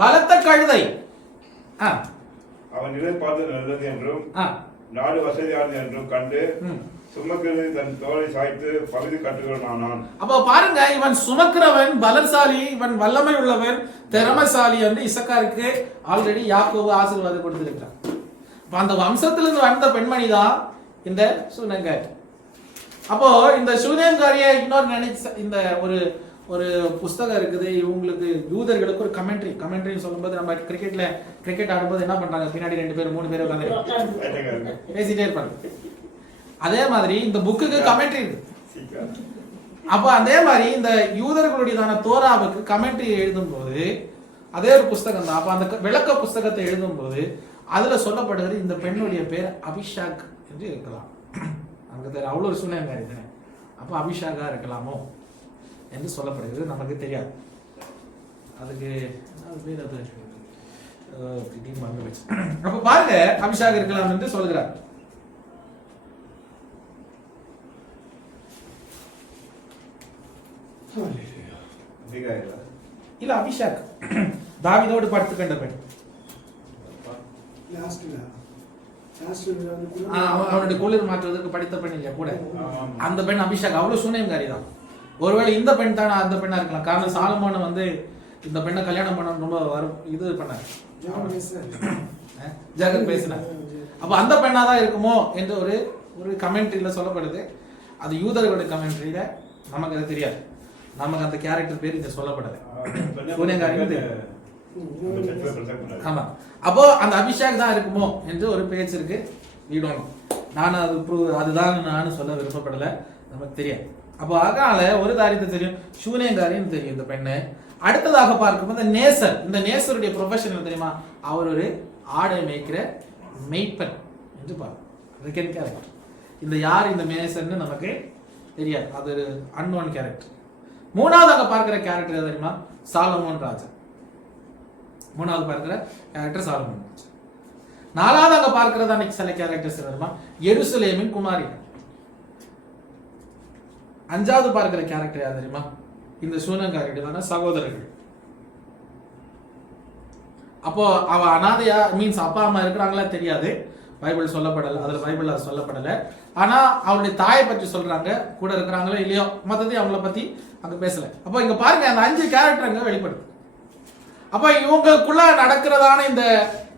பலத்த கழுதை அவன் நிலை பார்த்து நல்லது என்றும் நாடு வசதியானது என்றும் கண்டு சுமக்கிறது தன் தோலை சாய்த்து பகுதி கட்டுகிறான். அப்ப பாருங்க, இவன் சுமக்கிறவன் பலசாலி, இவன் வல்லமை உள்ளவன், திறமைசாலி என்று இசக்காருக்கு ஆல்ரெடி யாக்கோபு ஆசீர்வாதம் கொடுத்திருக்கிறான். அப்ப அந்த வம்சத்திலிருந்து வந்த பெண்மணி தான் இந்த சூனேங்காரி. அப்போ இந்த சூனேங்காரியை இன்னொரு இந்த ஒரு புஸ்தகம் இருக்குது. இவங்களுக்கு யூதர்களுக்கு ஒரு கமெண்ட்ரின்னு சொல்லும்போது, நம்ம கிரிக்கெட் ஆடும்போது என்ன பண்றாங்க, பின்னாடி 2 பேர் 3 பேர் உட்காந்து பேசிட்டே இருப்பாங்க. அதே மாதிரி இந்த புக்குக்கு கமெண்ட்ரி இருக்கு. அப்ப அதே மாதிரி இந்த யூதர்களுடையதான தோராவுக்கு கமெண்ட்ரி எழுதும் போது அதே ஒரு புஸ்தகம் தான். அப்ப அந்த விளக்க புஸ்தகத்தை எழுதும் போது அதுல சொல்லப்படுகிறது இந்த பெண்ணுடைய பேர் அபிஷாக் என்று இருக்கலாம். அங்க தெரியும், அவ்வளவு ஒரு சூழ்நிலை இருக்கு. அப்ப அபிஷாகா இருக்கலாமோ என்று சொல்லப்படுகிறது. நமக்கு தெரியாது அதுக்கு பேர். அது அப்ப பாருங்க, அபிஷாக் இருக்கலாம் என்று சொல்கிறார். இல்ல, அபிஷாக் தாவீதோடு படுத்துக்கொண்ட பெண். அவனுடைய குளிர் மாற்றுவதற்கு படித்த பெண் இல்லையா கூட, அந்த பெண் அபிஷாக். அவ்வளவு சூனியம்காரி தான். ஒருவேளை இந்த பெண் தானே அந்த பெண்ணா இருக்கலாம். காரணம் சாலமோனை வந்து இந்த பெண்ணை கல்யாணம் பண்ண ரொம்ப இது பண்ணார், ஜெகத் பேசினார். அப்ப அந்த பெண்ணாதான் இருக்குமோ என்று ஒரு கமெண்ட்ரியில சொல்லப்படுது. அது யூதர்களுடைய கமெண்ட்ரியில, நமக்கு அது தெரியாது. நமக்கு அந்த கேரக்டர் பேர் இங்க சொல்லப்படல. ஆமா, அப்போ அந்த அபிஷேக் தான் இருக்குமோ என்று ஒரு பேச்சு இருக்கு. நான் அதுதான் நானும் சொல்ல விருப்பப்படல, நமக்கு தெரியாது. அப்போ அதனால ஒரு காரியத்தை தெரியும், சூனேங்காரின்னு தெரியும் இந்த பெண்ணு. அடுத்ததாக பார்க்கும்போது நேசர். இந்த நேசருடைய ப்ரொஃபஷன் தெரியுமா, அவர் ஒரு ஆடை மேய்க்கிற மெய்ப்பன் என்று பார்க்கும் கேரக்டர். இந்த யார் இந்த நேசர்னு நமக்கு தெரியாது, அது ஒரு அன்னோன் கேரக்டர். மூணாவதாக பார்க்கிற கேரக்டர் தெரியுமா, சாலமோன் ராஜா. மூணாவது பார்க்கிற கேரக்டர் சாலமோன். நாலாவதாக பார்க்கிறது அன்னைக்கு சில கேரக்டர்ஸ் தெரியுமா, எருசலேமின் குமாரி. அஞ்சாவது பார்க்கிற கேரக்டர் யார் தெரியுமா, இந்த சூனங்காரியுடைய சகோதரர்கள். அப்போ அவ அனாதையா, மீன்ஸ் அப்பா அம்மா இருக்கிறாங்களா தெரியாது, பைபிள் சொல்லப்படல, அதுல பைபிள் அது சொல்லப்படல. ஆனா அவளுடைய தாயை பற்றி சொல்றாங்க, கூட இருக்கிறாங்களோ இல்லையோ, மத்தது அவங்கள பத்தி அங்க பேசல. அப்போ இங்க பாருங்க, அந்த 5 கேரக்டர் அங்க வெளிப்படுது. அப்ப இவங்களுக்குள்ள நடக்கிறதான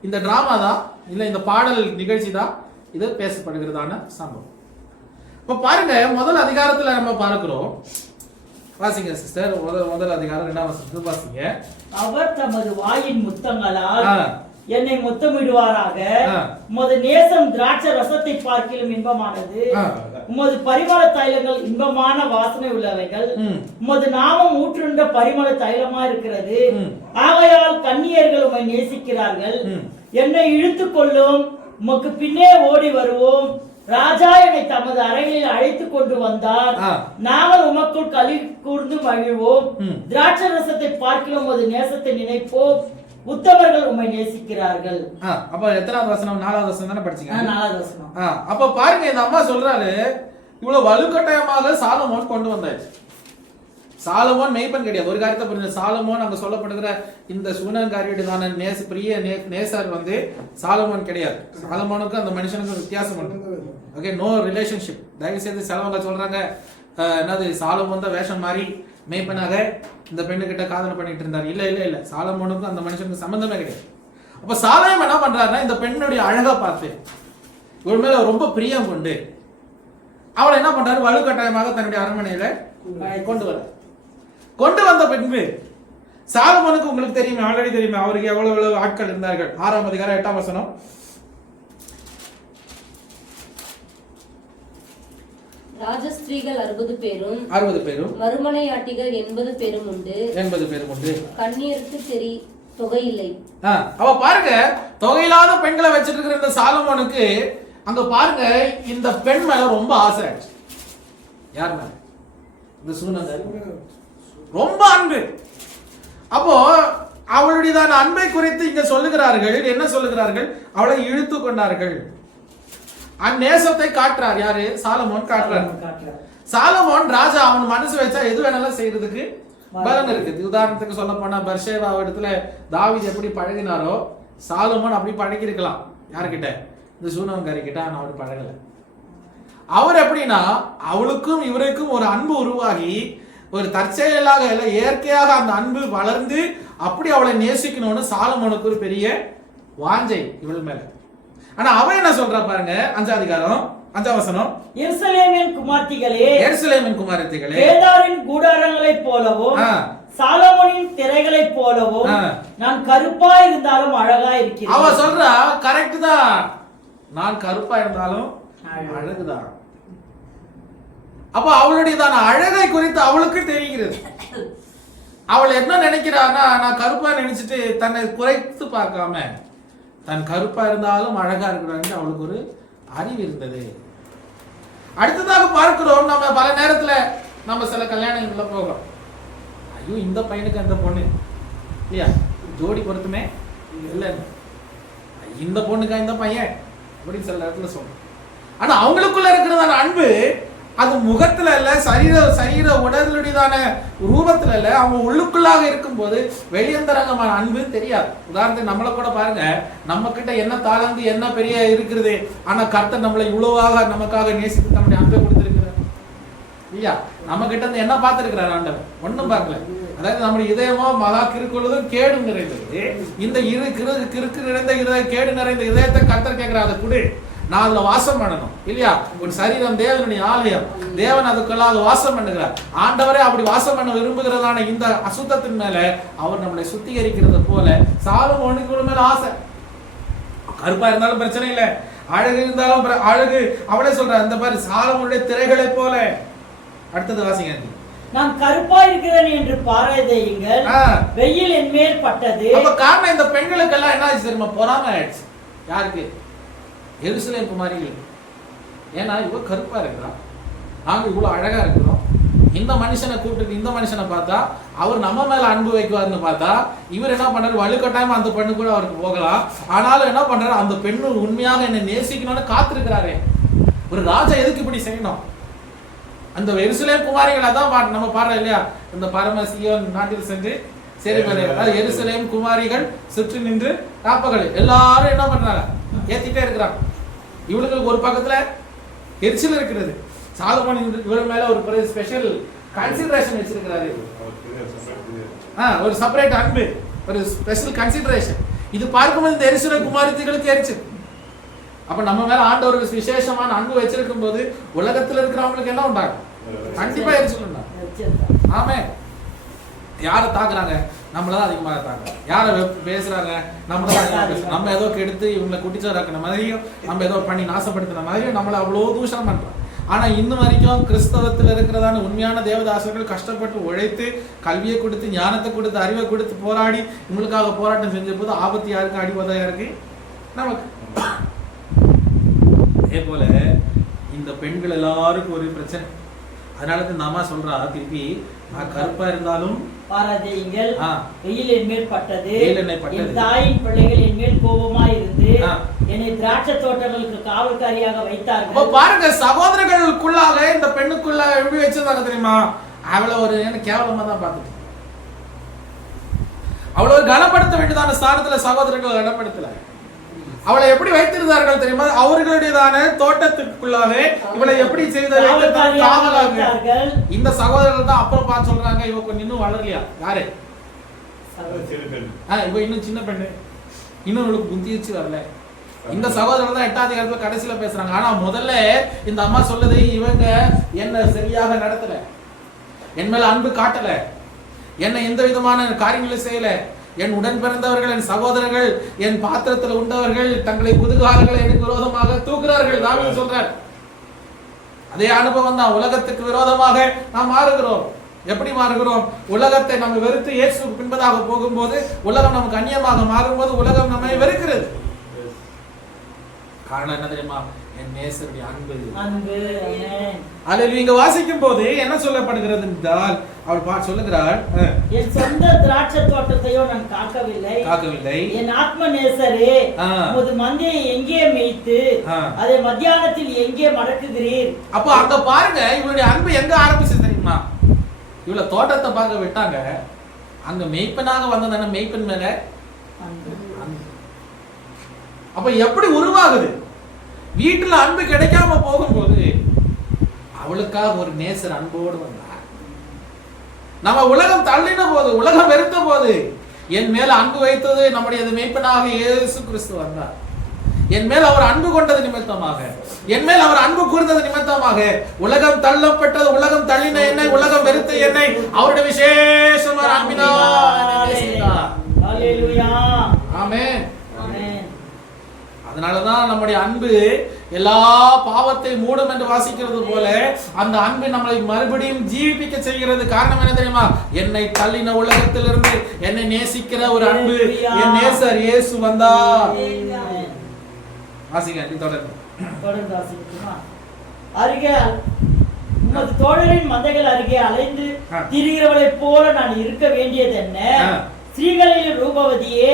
இந்த டிராமா தான், இல்ல இந்த பாடல் நிகழ்ச்சி தான் இது பேசப்படுகிறதான சம்பவம். இப்ப பாருங்க, முதல் அதிகாரத்துல நம்ம பார்க்கிறோம். வாசிங்க சிஸ்டர், முதல் அதிகாரம் 2ஆம் வசனத்தை வாசிங்க. அவர் தமது வாயின் முத்தங்களால் என்னை முத்தமிடுவாராக. உமது நேசம் திராட்சை ரசத்தை பார்க்கிலும் இன்பமானது, உமது பரிமள தைலங்கள் இன்பமான வாசனை உள்ளவைகள், உமது நாமம் ஊற்றுண்ட பரிமள தைலமா இருக்கிறது. ஆகையால் கன்னியர்கள் உம்மை நேசிக்கிறார்கள். என்னை இழுத்துக் கொள்ளும், உமக்கு பின்னே ஓடி வருவோம். ராஜா என்னை தமது அறைகளில் அழைத்து கொண்டு வந்தார், நாங்கள் உமக்குள் களி கூர்ந்து மகிழ்வோம். திராட்சை ரசத்தை பார்க்கிலும் உமது நேசத்தை நினைப்போம். உத்தமர்கள் உம்மை நேசிக்கிறார்கள். அப்ப எத்தனாவது வசனம்? 4வது வசனம் தானே படிச்சீங்க? 4வது வசனம். அப்ப பாருங்க, இந்த அம்மா சொல்றாரு, இவ்வளவு வலுக்கட்டாயமாக சாலமோன் கொண்டு வந்தாச்சு. சாலமோன் மெய்ப்பன் கிடையாது. ஒரு காரியத்தை புரிஞ்சு, சாலமோன் அங்க சொல்லப்படுகிற இந்த சூனங்காரியுடையதான நேசர் வந்து சாலமோன் கிடையாது. சாலமோனுக்கு அந்த மனுஷனுக்கு வித்தியாசம் உண்டு. Okay, no relationship. தயவு செய்து சிலவங்க சொல்றாங்க, என்னது சாலமோன் தான் வேஷம் மாறி மெய்ப்பனாக இந்த பெண்ணுகிட்ட காதல் பண்ணிட்டு இருந்தார். இல்ல இல்ல இல்ல, சாலமோனுக்கும் அந்த மனுஷனுக்கு சம்பந்தமே கிடையாது. அப்ப சாலமோன் என்ன பண்றாருன்னா, இந்த பெண்ணுடைய அழகா பார்த்து ஒரு மேல ரொம்ப பிரியம் கொண்டு அவளை என்ன பண்றாரு, வலுக்கட்டாயமாக தன்னுடைய அரண்மனையில கொண்டு வந்த பின்பு சாலமோனுக்கு உங்களுக்கு தெரியுமே, ஆல்ரெடி தெரியுமே அவருக்கு எவ்வளவு ஆட்கள் இருந்தார்கள். 6ஆம் அதிகாரம் 8ஆம் வசனம். ராஜஸ்திரீகள் 60 பேரும் மறுமனையாட்டிகள் 80 பேரும் உண்டு. கன்னியருக்கு தொகையில்லை. அவ பாருங்க, தொகையில்லாத பெண்களை வச்சிட்டு இருக்கிற இந்த சாலமோனுக்கு அங்க பாருங்க இந்த பெண் மேல ரொம்ப ஆசை ஆயிடுச்சு. யார் மேல? இந்த சூனகர் ரொம்ப அன்பு. அப்போ அவளுடையதான அன்பை குறித்து இங்க சொல்லுகிறார்கள். என்ன சொல்லுகிறார்கள்? அவளை இழுத்து கொண்டார்கள். அந்நேசத்தை காட்டுறார். யாரு? சாலமோன் காட்டுறார். சாலமோன் ராஜா அவன் மனசு வச்சா எது வேணாலும் செய்யறதுக்கு பலன் இருக்குது. உதாரணத்துக்கு சொல்ல போனா பர்ஷேவா இடத்துல தாவீது எப்படி பழகினாரோ சாலமோன் அப்படி பழகி இருக்கலாம். யாருக்கிட்ட? இந்த சூனகரி கிட்ட. ஆனா அவரு பழகல. அவர் எப்படின்னா அவளுக்கும் இவருக்கும் ஒரு அன்பு உருவாகி ஒரு தற்செயலாக இல்ல இயற்கையாக அந்த அன்பு வளர்ந்து அப்படி அவளை நேசிக்கணும்னு சாலமோனுக்கு ஒரு பெரிய வாஞ்சை இவள் மேல. ஆனா அவன் என்ன சொல்றா பாருங்க, 5ஆம் அதிகாரம் 5ஆம் வசனம். எருசலேமின் குமாரத்திகளே கேதாரின் கூடாரங்களைப் போலவும் சாலமோனின் திரைகளைப் போலவும் நான் கருப்பா இருந்தாலும் அழகா இருக்கிறேன். அவ சொல்றா கரெக்ட் தான், நான் கருப்பா இருந்தாலும் அழகுதான். அப்ப அவளுடையதான அழகை குறித்து அவளுக்கு தெரிகிறது. அவள் என்ன நினைக்கிறான்னா, நான் கருப்பா நினைச்சிட்டு தன்னை குறைத்து பார்க்காம தன் கருப்பா இருந்தாலும் அழகா இருக்கிறாங்க அவளுக்கு ஒரு அறிவு இருந்தது. அடுத்ததாக பார்க்கிறோம், நம்ம பல நேரத்துல நம்ம சில கல்யாணங்கள்ல போகிறோம். ஐயோ இந்த பையனுக்கு அந்த பொண்ணு இல்லையா, ஜோடி பொருத்துமே இல்லை, இந்த பொண்ணுக்கா இந்த பையன் அப்படின்னு சில நேரத்துல சொல்றோம். ஆனா அவங்களுக்குள்ள இருக்கிறதான அன்பு அது முகத்துல இல்ல, சரீர உடலுடையதான ரூபத்துல இல்ல, அவங்க உள்ளுக்குள்ளாக இருக்கும் போது வெளியந்தரங்கமான அன்பு தெரியாது. உதாரணத்துக்கு நம்மளை கூட பாருங்க, நம்ம கிட்ட என்ன தாளந்து என்ன பெரிய இருக்கிறது, ஆனா கர்த்தர் நம்மளை இவ்வளவாக நமக்காக நேசித்து நம்முடைய அன்பை கொடுத்திருக்கிறார் இல்லையா. நம்ம கிட்ட இருந்து என்ன பார்த்திருக்கிறார் ஆண்டவர்? ஒண்ணும் பார்க்கல. அதாவது நம்முடைய இதயமோ மகா கிறுக்குள்ளதும் கேடு நிறைந்தது. இந்த கிறுக்கு நிறைந்த கேடு நிறைந்த இதயத்தை கர்த்தர் கேட்கிறார், அதை கொடு, நான் அதுல வாசம் பண்ணணும் இல்லையா. உன் சரீரம் தேவனுடைய ஆலயம், தேவன் அதுக்குள்ளாக வாசம் பண்ணுகிறார். ஆண்டவரே அப்படி வாசம் பண்ண விரும்புகிறதான இந்த அசுத்தத்தின் மேல அவர் நம்மளை சுத்திகரிக்கிறது போல சாலமோனுக்கு மேல ஆசை. கருப்பா இருந்தாலும் பிரச்சனை இல்லை, அழகு இருந்தாலும் அழகு. அவளே சொல்ற இந்த மாதிரி சாலமோனுடைய திரைகளை போல. அடுத்தது வாசிங்க. நான் கருப்பா இருக்கிறேன் என்று பாராதையுங்கள், வெயில் என் மேல் பட்டது. அப்ப காரணம் இந்த பெண்களுக்கெல்லாம் என்ன ஆச்சு தெரியுமா? பொறாமை ஆயிடுச்சு. யாருக்கு? எருசலேம் குமாரிகள். ஏன்னா இவ கருப்பா இருக்கிறான், நாங்க இவ்வளவு அழகா இருக்கிறோம். இந்த மனுஷனை கூப்பிட்டு இந்த மனுஷனை பார்த்தா அவர் நம்ம மேல அன்பு வைக்குவாருன்னு பார்த்தா இவர் என்ன பண்றாரு, வலுக்கட்டாயமா அந்த பெண்ணு கூட அவருக்கு போகலாம். ஆனாலும் என்ன பண்றாரு, அந்த பெண்ணு உண்மையாக என்னை நேசிக்கணும்னு காத்திருக்கிறாரே. ஒரு ராஜா எதுக்கு இப்படி செய்யணும்? அந்த எருசலேம் குமாரிகளை தான் நம்ம பாடுறோம் இல்லையா, இந்த பரமசியோன் நாட்டில் சென்று சரி, எருசலேம் குமாரிகள் சுற்றி நின்று காப்பகள் எல்லாரும் என்ன பண்றாங்க, ஏத்திட்டே இருக்கிறாங்க. இவளுக்கு ஒரு பக்கத்துல எரிச்சல் இருக்கிறது. சாலமோன் இவர் மேல ஒரு ஸ்பெஷல் கன்சிடரேஷன் வச்சிருக்கிறாரு, ஒரு செப்பரேட் அன்பு, ஒரு ஸ்பெஷல் கன்சிடரேஷன். இது பார்க்கும்போது இந்த எருசலேம் குமாரத்திகளுக்கு எரிச்சல். அப்ப நம்ம மேல ஆண்டவருக்கு விசேஷமான அன்பு வச்சிருக்கும் போது உலகத்துல இருக்கிறவங்களுக்கு என்ன உண்டாகும்? கண்டிப்பா எரிச்சல் உண்டாகும். ஆமே. யாரை தாக்குறாங்க? நம்மளதான் அதிகமாக தாக்குறாங்க. யாரை பேசுறாங்க? நம்மளதான். நம்ம ஏதோ கெடுத்து இவங்களை குட்டிச்சாராக்கின மாதிரியும், நம்ம ஏதோ பண்ணி நாசப்படுத்தின மாதிரியும் நம்மளை அவ்வளோ தூஷணம் பண்றோம். ஆனா இன்னும் வரைக்கும் கிறிஸ்தவத்தில் இருக்கிறதான உண்மையான தேவதாசர்கள் கஷ்டப்பட்டு உழைத்து கல்வியை கொடுத்து ஞானத்தை கொடுத்து அறிவை கொடுத்து போராடி இவங்களுக்காக போராட்டம் செஞ்ச போது ஆபத்து யாருக்கு? அடிபதா யாருக்கு? நமக்கு. அதே போல இந்த பெண்கள் எல்லாருக்கும் ஒரு பிரச்சனை. அதனால இந்த அம்மா சொல்றா திருப்பி, நான் கருப்பா இருந்தாலும் பாராதீங்கள், வெயில் என் மேல் பட்டது, என் தாயின் பிள்ளைகள் என் மேல் கோபமாய் இருந்து என்னை திராட்சை தோட்டங்களுக்கு காவல்காரியாக வைத்தார்கள். பாருங்க, சகோதரர்களுக்குள்ளாக இந்த பெண்ணுக்குள்ள எப்படி வச்சிருந்தாங்க தெரியுமா? அவளை ஒரு கேவலமா தான் பார்த்துட்டு, அவ்வளவு கனப்படுத்த வேண்டியதான ஸ்தானத்துல சகோதரர்கள் கனப்படுத்தல. அவளை எப்படி வைத்திருந்தார்கள் தெரியுமா? அவர்களுடையதான தோட்டத்துக்குள்ளாவே இவளை எப்படி செய்தார்கள்? இந்த சகோதரர்கள் தான் அப்புறம் பார்த்து சொல்றாங்க, இவ கொஞ்சம் இன்னும் வளரலையா? யாரு? இவ இன்னும் சின்ன பெண்ணு, இன்னும் இவளுக்கு புத்திச்சு வரல. இந்த சகோதரர் தான் 8ஆம் அதிகாரத்துல கடைசியில பேசுறாங்க. ஆனா முதல்ல இந்த அம்மா சொல்லுது, இவங்க என்ன சரியாக நடத்தல, என் மேல அன்பு காட்டல, என்ன எந்த விதமான காரியங்களும் செய்யல, என் உடன் பிறந்தவர்கள், என் சகோதரர்கள், என் பாத்திரத்தில் உண்டவர்கள் தங்களை குதுகாலங்களை எனக்கு விரோதமாக தூக்குறார்கள். தாவீது சொல்றார். அதே அனுபவம் தான். உலகத்துக்கு விரோதமாக நாம் மாறுகிறோம். எப்படி மாறுகிறோம்? உலகத்தை நம்ம வெறுத்து இயேசு பின்பதாக போகும்போது, உலகம் நமக்கு அந்நியமாக மாறும்போது உலகம் நம்மை வெறுக்கிறது. காரணம் என்ன தெரியுமா? என் நேசருடைய அன்பு. அதில் நீங்க வாசிக்கும் போது என்ன சொல்லப்படுகிறது என்றால், அவள் சொல்லுகிறாள், என் சொந்த திராட்சை தோட்டத்தையோ நான் காக்கவில்லை, என் ஆத்ம நேசரே உமது மந்தையை எங்கே மேய்த்து அதை மத்தியானத்தில் எங்கே மடக்குகிறீர். அப்போ அங்க பாருங்க, இவளுடைய அன்பு எங்க ஆரம்பிச்சு தெரியுமா? இவள தோட்டத்தை பார்க்க விட்டாங்க, அங்க மெய்ப்பனாக வந்ததான மெய்ப்பன் மேல. அப்ப எப்படி உருவாகுது? வீட்டுல அன்பு கிடைக்காம போகும்போது அவளுக்காக ஒரு நேசர் அன்போடு வந்தார். நம்ம உலகம் தள்ளின போது, உலகம் வெறுத்த போது என் மேல அன்பு வைத்தது நம்முடைய மெய்ப்பனாக இயேசு கிறிஸ்து வந்தார். என் மேல் அவர் அன்பு கொண்டது நிமித்தமாக, என் மேல் அவர் அன்பு கூர்ந்தது நிமித்தமாக, உலகம் தள்ளப்பட்டது, உலகம் தள்ளின என்னை, உலகம் வெறுத்த என்னை அவருடைய விசேஷமான அன்பினால் நேசித்தார். ஹல்லேலூயா. ஆமென். அதனாலதான் நம்முடைய அன்பு எல்லா பாவத்தை மூடும் என்று வாசிக்கிறது போல அந்த அன்பு நம்மளை மறுபடியும் ஜீவிப்பிக்க செய்கிறது. காரணம் என்ன தெரியுமா? என்னை தள்ளின உலகத்திலிருந்து என்னை நேசிக்கிற ஒரு அன்பு, என் நேசர் இயேசு வந்தார். வாசிங்க, தொடர்ந்து வாசிக்கணுமா? அருகே உமது தோழரின் மந்தைகள் அருகே அலைந்து திரிகிறவளை போல நான் இருக்க வேண்டியது என்ன? ஸ்ரீகளில் ரூபவதியே,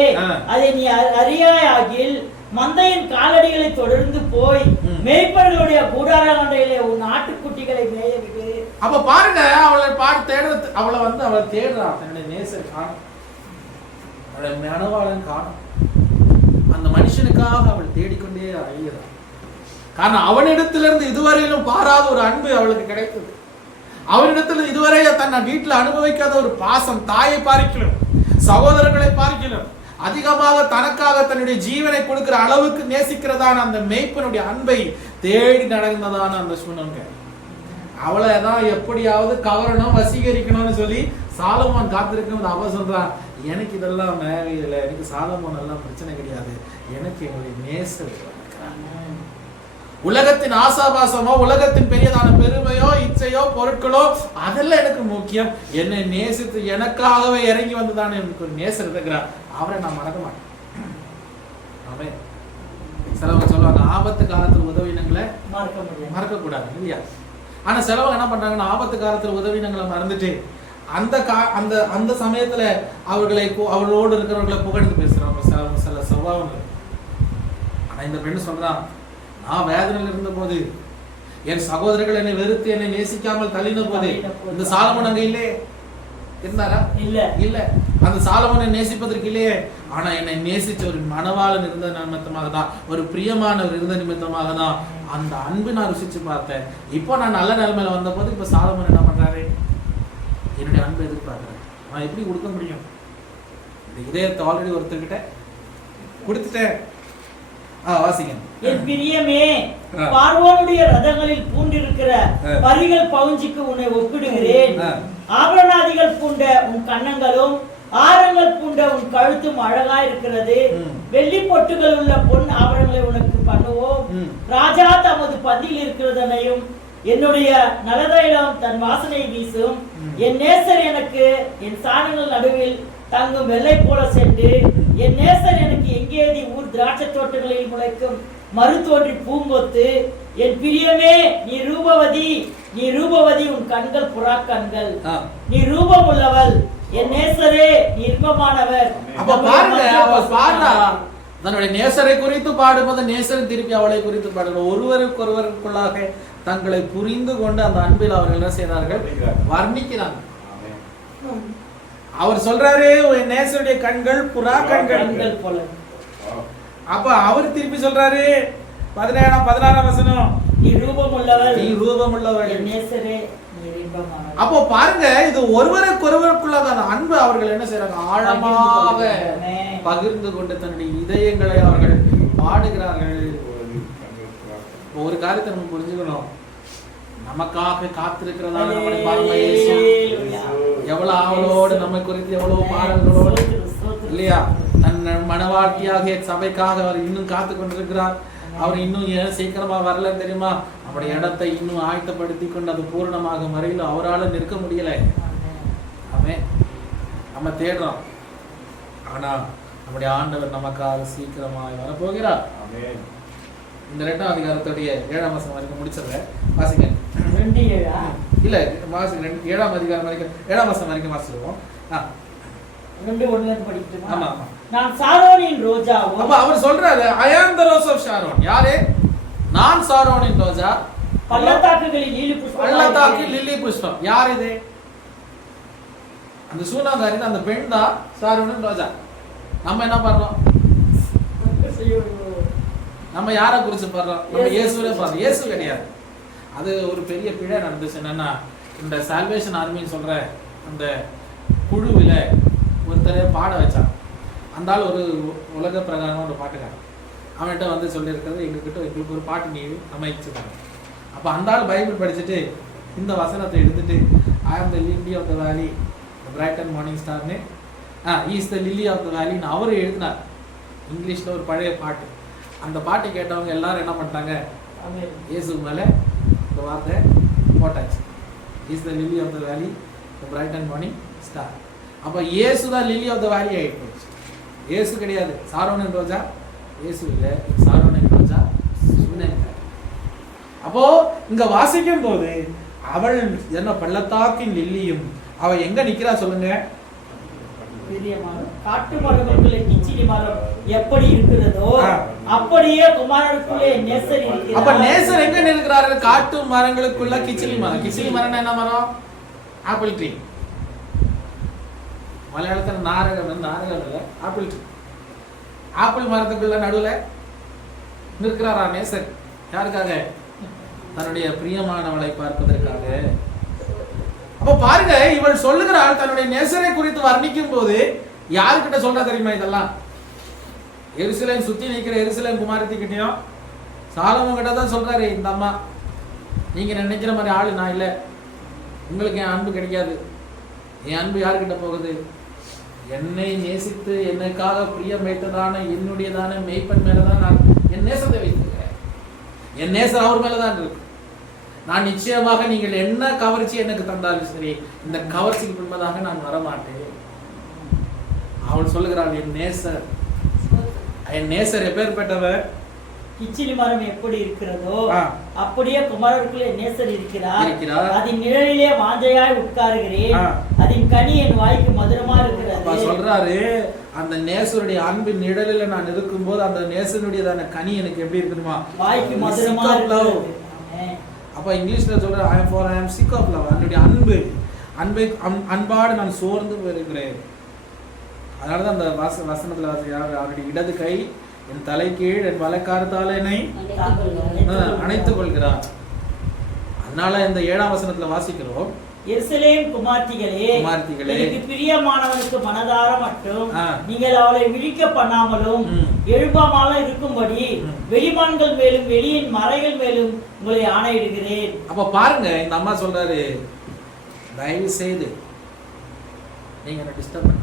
அதை நீ அறியாயாகில் மந்தையின் காலடிகளை தொடர்ந்து போய் மேய்ப்பர்களுடைய கூடாரங்களிலே உன் ஆட்டுக்குட்டிகளை மேய விடு. அப்ப பாருங்க, அவளை தேடுறது, அவளை அவளை தேடுறான். தன்னுடைய நேசர் காணும், அவளை மனவாளன் காணும். அந்த மனுஷனுக்காக அவள் தேடிக்கொண்டே அழைகிறாள். காரணம், அவனிடத்திலிருந்து இதுவரையிலும் பாராத ஒரு அன்பு அவளுக்கு கிடைத்தது. அவனிடத்தில் இதுவரை தன்னை வீட்டில் அனுபவிக்காத ஒரு பாசம், தாயை பார்க்கலாம், சகோதரர்களை பார்க்கலாம், அதிகமாக தனக்காக தன்னுடைய ஜீவனை கொடுக்கிற அளவுக்கு நேசிக்கிறதான அந்த மேய்ப்பனுடைய அன்பை தேடி நடந்ததான அந்த சூழ்நிலை. அவளைதான் எப்படியாவது கவரணும், வசீகரிக்கணும்னு சொல்லி சாலமோன் காத்திருக்கும். அவ சொல்றான், எனக்கு இதெல்லாம் தேவையில்லை, எனக்கு சாலமோன் எல்லாம் பிரச்சனை கிடையாது, எனக்கு என்னுடைய நேசர். உலகத்தின் ஆசாபாசமோ, உலகத்தின் பெரியதான பெருமையோ, இச்சையோ, பொருட்களோ அதெல்லாம் எனக்கு முக்கியம். என்னை நேசித்து எனக்காகவே இறங்கி வந்ததான எனக்கு ஒரு நேசர் இருக்கிறார், அவரை நான் மறக்க மாட்டேன். ஆமென். சிலவங்க சொல்லுவாங்க, ஆபத்து காலத்தில் உதவினங்களை மறக்க கூடாது இல்லையா? ஆனா சிலவங்க என்ன பண்றாங்கன்னா, ஆபத்து காலத்தில் உதவினங்களை மறந்துட்டு அந்த சமயத்துல அவர்களோடு இருக்கிறவர்களை புகழ்ந்து பேசுறவங்க சில சவாவங்கள். ஆனா இந்த பெண் சொல்றான், நான் வேதனையில் இருந்த போது, என் சகோதரர்கள் என்னை வெறுத்து என்னை நேசிக்காமல் தள்ளின போது, இந்த சாலமோன் அங்க இல்லையே, இருந்தாரா? இல்ல. அந்த சாலமோனை நேசிப்பதற்கு இல்லையே. ஆனா என்னை நேசிச்ச ஒரு மனவாளன் இருந்த நிமித்தமாக தான், ஒரு பிரியமானவர் இருந்த நிமித்தமாக தான் அந்த அன்பு நான் ருசிச்சு பார்த்தேன். இப்போ நான் நல்ல நிலைமையில வந்த போது இப்ப சாலமோன் என்ன பண்றாரு? என்னுடைய அன்பு எதிர்பார்க்கிறேன். நான் எப்படி கொடுக்க முடியும்? இந்த இதயத்தை ஆல்ரெடி ஒருத்தர்கிட்ட கொடுத்துட்டேன். வாசிங்க. என் பிரியமே, பார்வோனுடைய ரதங்களில் பூண்டிருக்கிற பரிகள் பவுஞ்சிக்கு உன்னை ஒப்பிடுகிறேன். ஆபரணாதிகள் பூண்ட உன் கன்னங்களும் ஆரங்கள் பூண்ட உன் கழுத்தும் அழகா இருக்கிறது. வெள்ளி பொட்டுகள் உள்ள பொன் ஆபரணங்களை உனக்கு பண்ணுவோம். ராஜா தமது பந்தியில் இருக்கிறதனையும் என்னுடைய நலதைலம் தன் வாசனை வீசும். என் நேசர் எனக்கு என் சாணங்கள் நடுவில் தங்கும் வெள்ளை போல சென்று, என் நேசர் எனக்கு எங்கேதி ஊர் திராட்சை தோட்டங்களில் முளைக்கும் மறு தோன்றி பூங்கொத்து. என் பிரியமே, நீ ரூபவதி, உன் கண்கள் புறா கண்கள், நீ ரூபம் உள்ளவள். என் நேசரே, நீ இன்பமானவர். அப்ப பாருங்க, தன்னுடைய நேசரை குறித்து பாடும்போது நேசரை திருப்பி அவளை குறித்து பாடுகிறார். ஒருவருக்கொருவருக்குள்ளாக தங்களை புரிந்து கொண்டு அந்த அன்பில் அவர்கள் என்ன செய்தார்கள்? வர்ணிக்கிறாங்க. அவர் சொல்றாரு, என் நேசருடைய கண்கள் புறா கண்கள் போல. அப்ப அவர் திருப்பி சொல்றாரு 16ஆம் வசனம், நீ ரூபம் உள்ளவள், என் நேசரே. அப்போ பாருங்க, இது ஒருவருக்கொருவருக்குள்ள அன்பு அவர்கள் என்ன செய்யறாங்க? ஆழமாக பகிர்ந்து கொண்டு தன்னுடைய இதயங்களை அவர்கள் பாடுகிறார்கள். ஒரு காரியத்தை நம்ம புரிஞ்சுக்கணும், நமக்காக காத்திருக்கிறதான நம்முடைய பரம இயேசு எவ்வளவு ஆவலோடு நம்மை குறித்து எவ்வளவு பாடல்களோடு இல்லையா தன் மனவாழ்த்தியாக சபைக்காக அவர் இன்னும் காத்து கொண்டிருக்கிறார். அவர் இன்னும் ஏன் சீக்கிரமா வரல தெரியுமா? நம்முடைய இடத்தை இன்னும் ஆயத்தப்படுத்தி கொண்டு அது பூரணமாக வரையில அவரால் நிற்க முடியல. ஆமே, நம்ம தேடுறோம், ஆனா நம்முடைய ஆண்டவர் நமக்காக சீக்கிரமாக வரப்போகிறார். இந்த 2ஆம் அதிகாரத்துடைய 7ஆம் வசனம் வரைக்கும் முடிச்சிடுறேன். வாசிங்க. 2:7 இல்ல வாசிங்க. 7ஆம் அதிகாரம் வரைக்கும் 7ஆம் வசனம் வரைக்கும் வாசிடுவோம். 2:1 படிக்கட்டுமா? ஆமா ஆமா. நான் சாரோனின் ரோஜாவும். அப்ப அவர் சொல்றாரு, I am the rose of Sharon. யாரே? நான் சாரோனின் ரோஜா, பள்ளத்தாக்குகளில் லில்லி புஷ்பம். பள்ளத்தாக்கில் லில்லி புஷ்பம். யார் இது? அந்த சூனாகாரி அந்த பெண் தான் சாரோனின் ரோஜா. நம்ம என்ன பண்றோம்? நம்ம யாரை குறிச்சு பாடுறோம்? நம்ம இயேசுவே பாடுறோம். இயேசு கிடையாது. அது ஒரு பெரிய பிழை நடந்துச்சு. என்னன்னா, இந்த சால்வேஷன் ஆர்மின்னு சொல்ற அந்த குழுவில் ஒருத்தரை பாட வச்சான். அந்த ஆள் ஒரு உலக பிரகாரமாக ஒரு பாட்டுக்காரன். அவன்கிட்ட வந்து சொல்லியிருக்கிறது, எங்களுக்கு ஒரு பாட்டு நீ அமைச்சுக்காங்க. அப்போ அந்த ஆள் பைபிள் படிச்சுட்டு இந்த வசனத்தை எடுத்துட்டு, ஐ ஆம் த lily of the valley, bright and morning ஸ்டார்னு, is the lily of the வேலின்னு அவர் எழுதினார். இங்கிலீஷில் ஒரு பழைய பாட்டு. அந்த பாட்டு கேட்டவங்க எல்லாரும் என்ன பண்ணிட்டாங்க? இயேசு மேலே இந்த வார்த்தை போட்டாச்சு. Is the lily of the valley, the Brayton morning star. அப்போ இயேசு தான் லில்லி ஆஃப் த வேலி ஆகிட்டு போச்சு. இயேசு கிடையாது. சாரோனின் ரோஜா இயேசு இல்லை, சாரோனின் ரோஜா சூனேன். அப்போ இங்க வாசிக்கும் போது அவள் என்ன பள்ளத்தாக்கின் லில்லியும், அவ எங்க நிக்கிறா சொல்லுங்க? காட்டு மரங்களுக்குள்ளே கிச்சிலி மரம் எப்படி இருக்கிறதோ அப்படியே குமாரனுக்குள்ளே நேசர் இருக்கிறார். அப்ப நேசர் எங்க நிற்கிறாரு? காட்டு மரங்களுக்குள்ள கிச்சிலி மரம். கிச்சிலி மரம் என்ன மரம்? Apple tree. மலையாளத்தில் நாரகம், நாரகம் இல்ல, ஆப்பிள் ட்ரீ. ஆப்பிள் மரத்துக்குள்ள நடுவுல நிற்கிறாரா நேசர்? யாருக்காக? தன்னுடைய பிரியமானவளை பார்ப்பதற்காக. அப்ப பாருங்க, இவள் சொல்லுகிறாள் தன்னுடைய நேசரை குறித்து வர்ணிக்கும் போது யாருக்கிட்ட சொல்றா தெரியுமா? இதெல்லாம் எருசலேம் சுத்தி நிற்கிற எருசலேம் குமாரத்தி கிட்டையும் சாலமோன் கிட்ட தான் சொல்றாரு. இந்த அம்மா, நீங்க நினைக்கிற மாதிரி ஆளு நான் இல்லை, உங்களுக்கு என் அன்பு கிடைக்காது. என் அன்பு யாருக்கிட்ட போகுது? என்னை நேசித்து எனக்காக பிரியம் வைத்ததான என்னுடையதான மெய்ப்பன் மேலதான் நான் என் நேசத்தை வைத்திருக்கிறேன். என் நேசம் அவர் மேலதான் இருக்கு. நான் நிச்சயமாக நீங்கள் என்ன கவர்ச்சி எனக்கு தந்தாலும் சரி, இந்த கவர்ச்சிக்கு பின்பதாக நான் வரமாட்டேன். அவள் சொல்லுகிறாள், என் நேசர் எப்பேற்பட்டவர்? கிச்சிலி மரம் எப்படி இருக்கிறதோ அப்படியே குமாரனுக்குள்ளே நேசர் இருக்கிறார். அதன் நிழலிலே வாஞ்சையாய் உட்காருகிறேன், அதன் கனி என் வாய்க்கு மதுரமா இருக்கிறது. சொல்றாரு, அந்த நேசருடைய அன்பின் நிழலில் நான் இருக்கும் போது அந்த நேசனுடையதான கனி எனக்கு எப்படி இருக்குமா? வாய்க்கு மதுரமா இருக்கிறது. அப்ப இங்கிலீஷ்ல சொல்ற I am sick of love. என்னுடைய அன்பாடு நான் சோர்ந்து போயிருக்கிறேன். அதனாலதான் அந்த வசனத்துல அவருடைய இடது கை என் தலை கீழ், என் வலக்காரத்தால என்னை அணைத்துக் கொள்கிறார். அதனால இந்த 7ஆம் வசனத்துல வாசிக்கிறோம், எருசலேம் குமார்த்திகளே, எனக்கு பிரியமானவனுக்கு மனதார மட்டும் நீங்கள் அவளை விழிக்க பண்ணாமலும் எழுப்பாமலும் இருக்கும்படி வெளிமான்கள் மேலும் வெளியின் மறைகள் மேலும் உங்களை ஆணையிடுகிறேன். அப்ப பாருங்க, இந்த அம்மா சொல்றாரு, தயவு செய்து நீங்க என்ன டிஸ்டர்ப் பண்ண,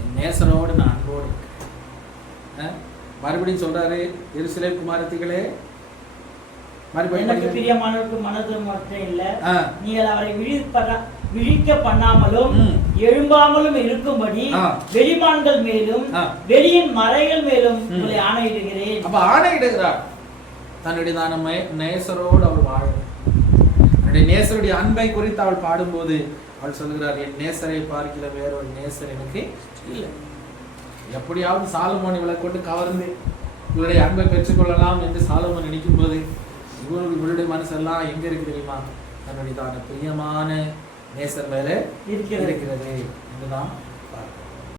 என் நேசரோடு நான் அன்போடு இருக்கேன். மறுபடியும் சொல்றாரு, எருசலேம் குமாரத்திகளே, எனக்கு பிரியமானவருக்கு மனது மட்டும் இல்ல, நீங்கள் அவரை விழிக்க பண்ணாமலும் எழும்பாமலும் இருக்கும்படி வெளிமான்கள் மேலும் வெளியின் மறைகள் மேலும் உங்களை ஆணையிடுகிறேன். அப்ப ஆணையிடுகிறார். தன்னுடைய நேசரோடு அவள் வாழ, தன்னுடைய நேசருடைய அன்பை குறித்து அவள் பாடும்போது அவள் சொல்லுகிறார், என் நேசரை பார்க்கிற வேறொரு நேசர் எனக்கு இல்லை. எப்படியாவது சாலமோன் இவளை கொண்டு கவர்ந்து இவருடைய அன்பை பெற்றுக்கொள்ளலாம் என்று சாலமோன் நினைக்கும் போது இவருடைய மனசெல்லாம் எங்க இருக்கு தெரியுமா? தன்னுடைய பிரியமான நேசர் மேல இருக்கிறது என்றுதான்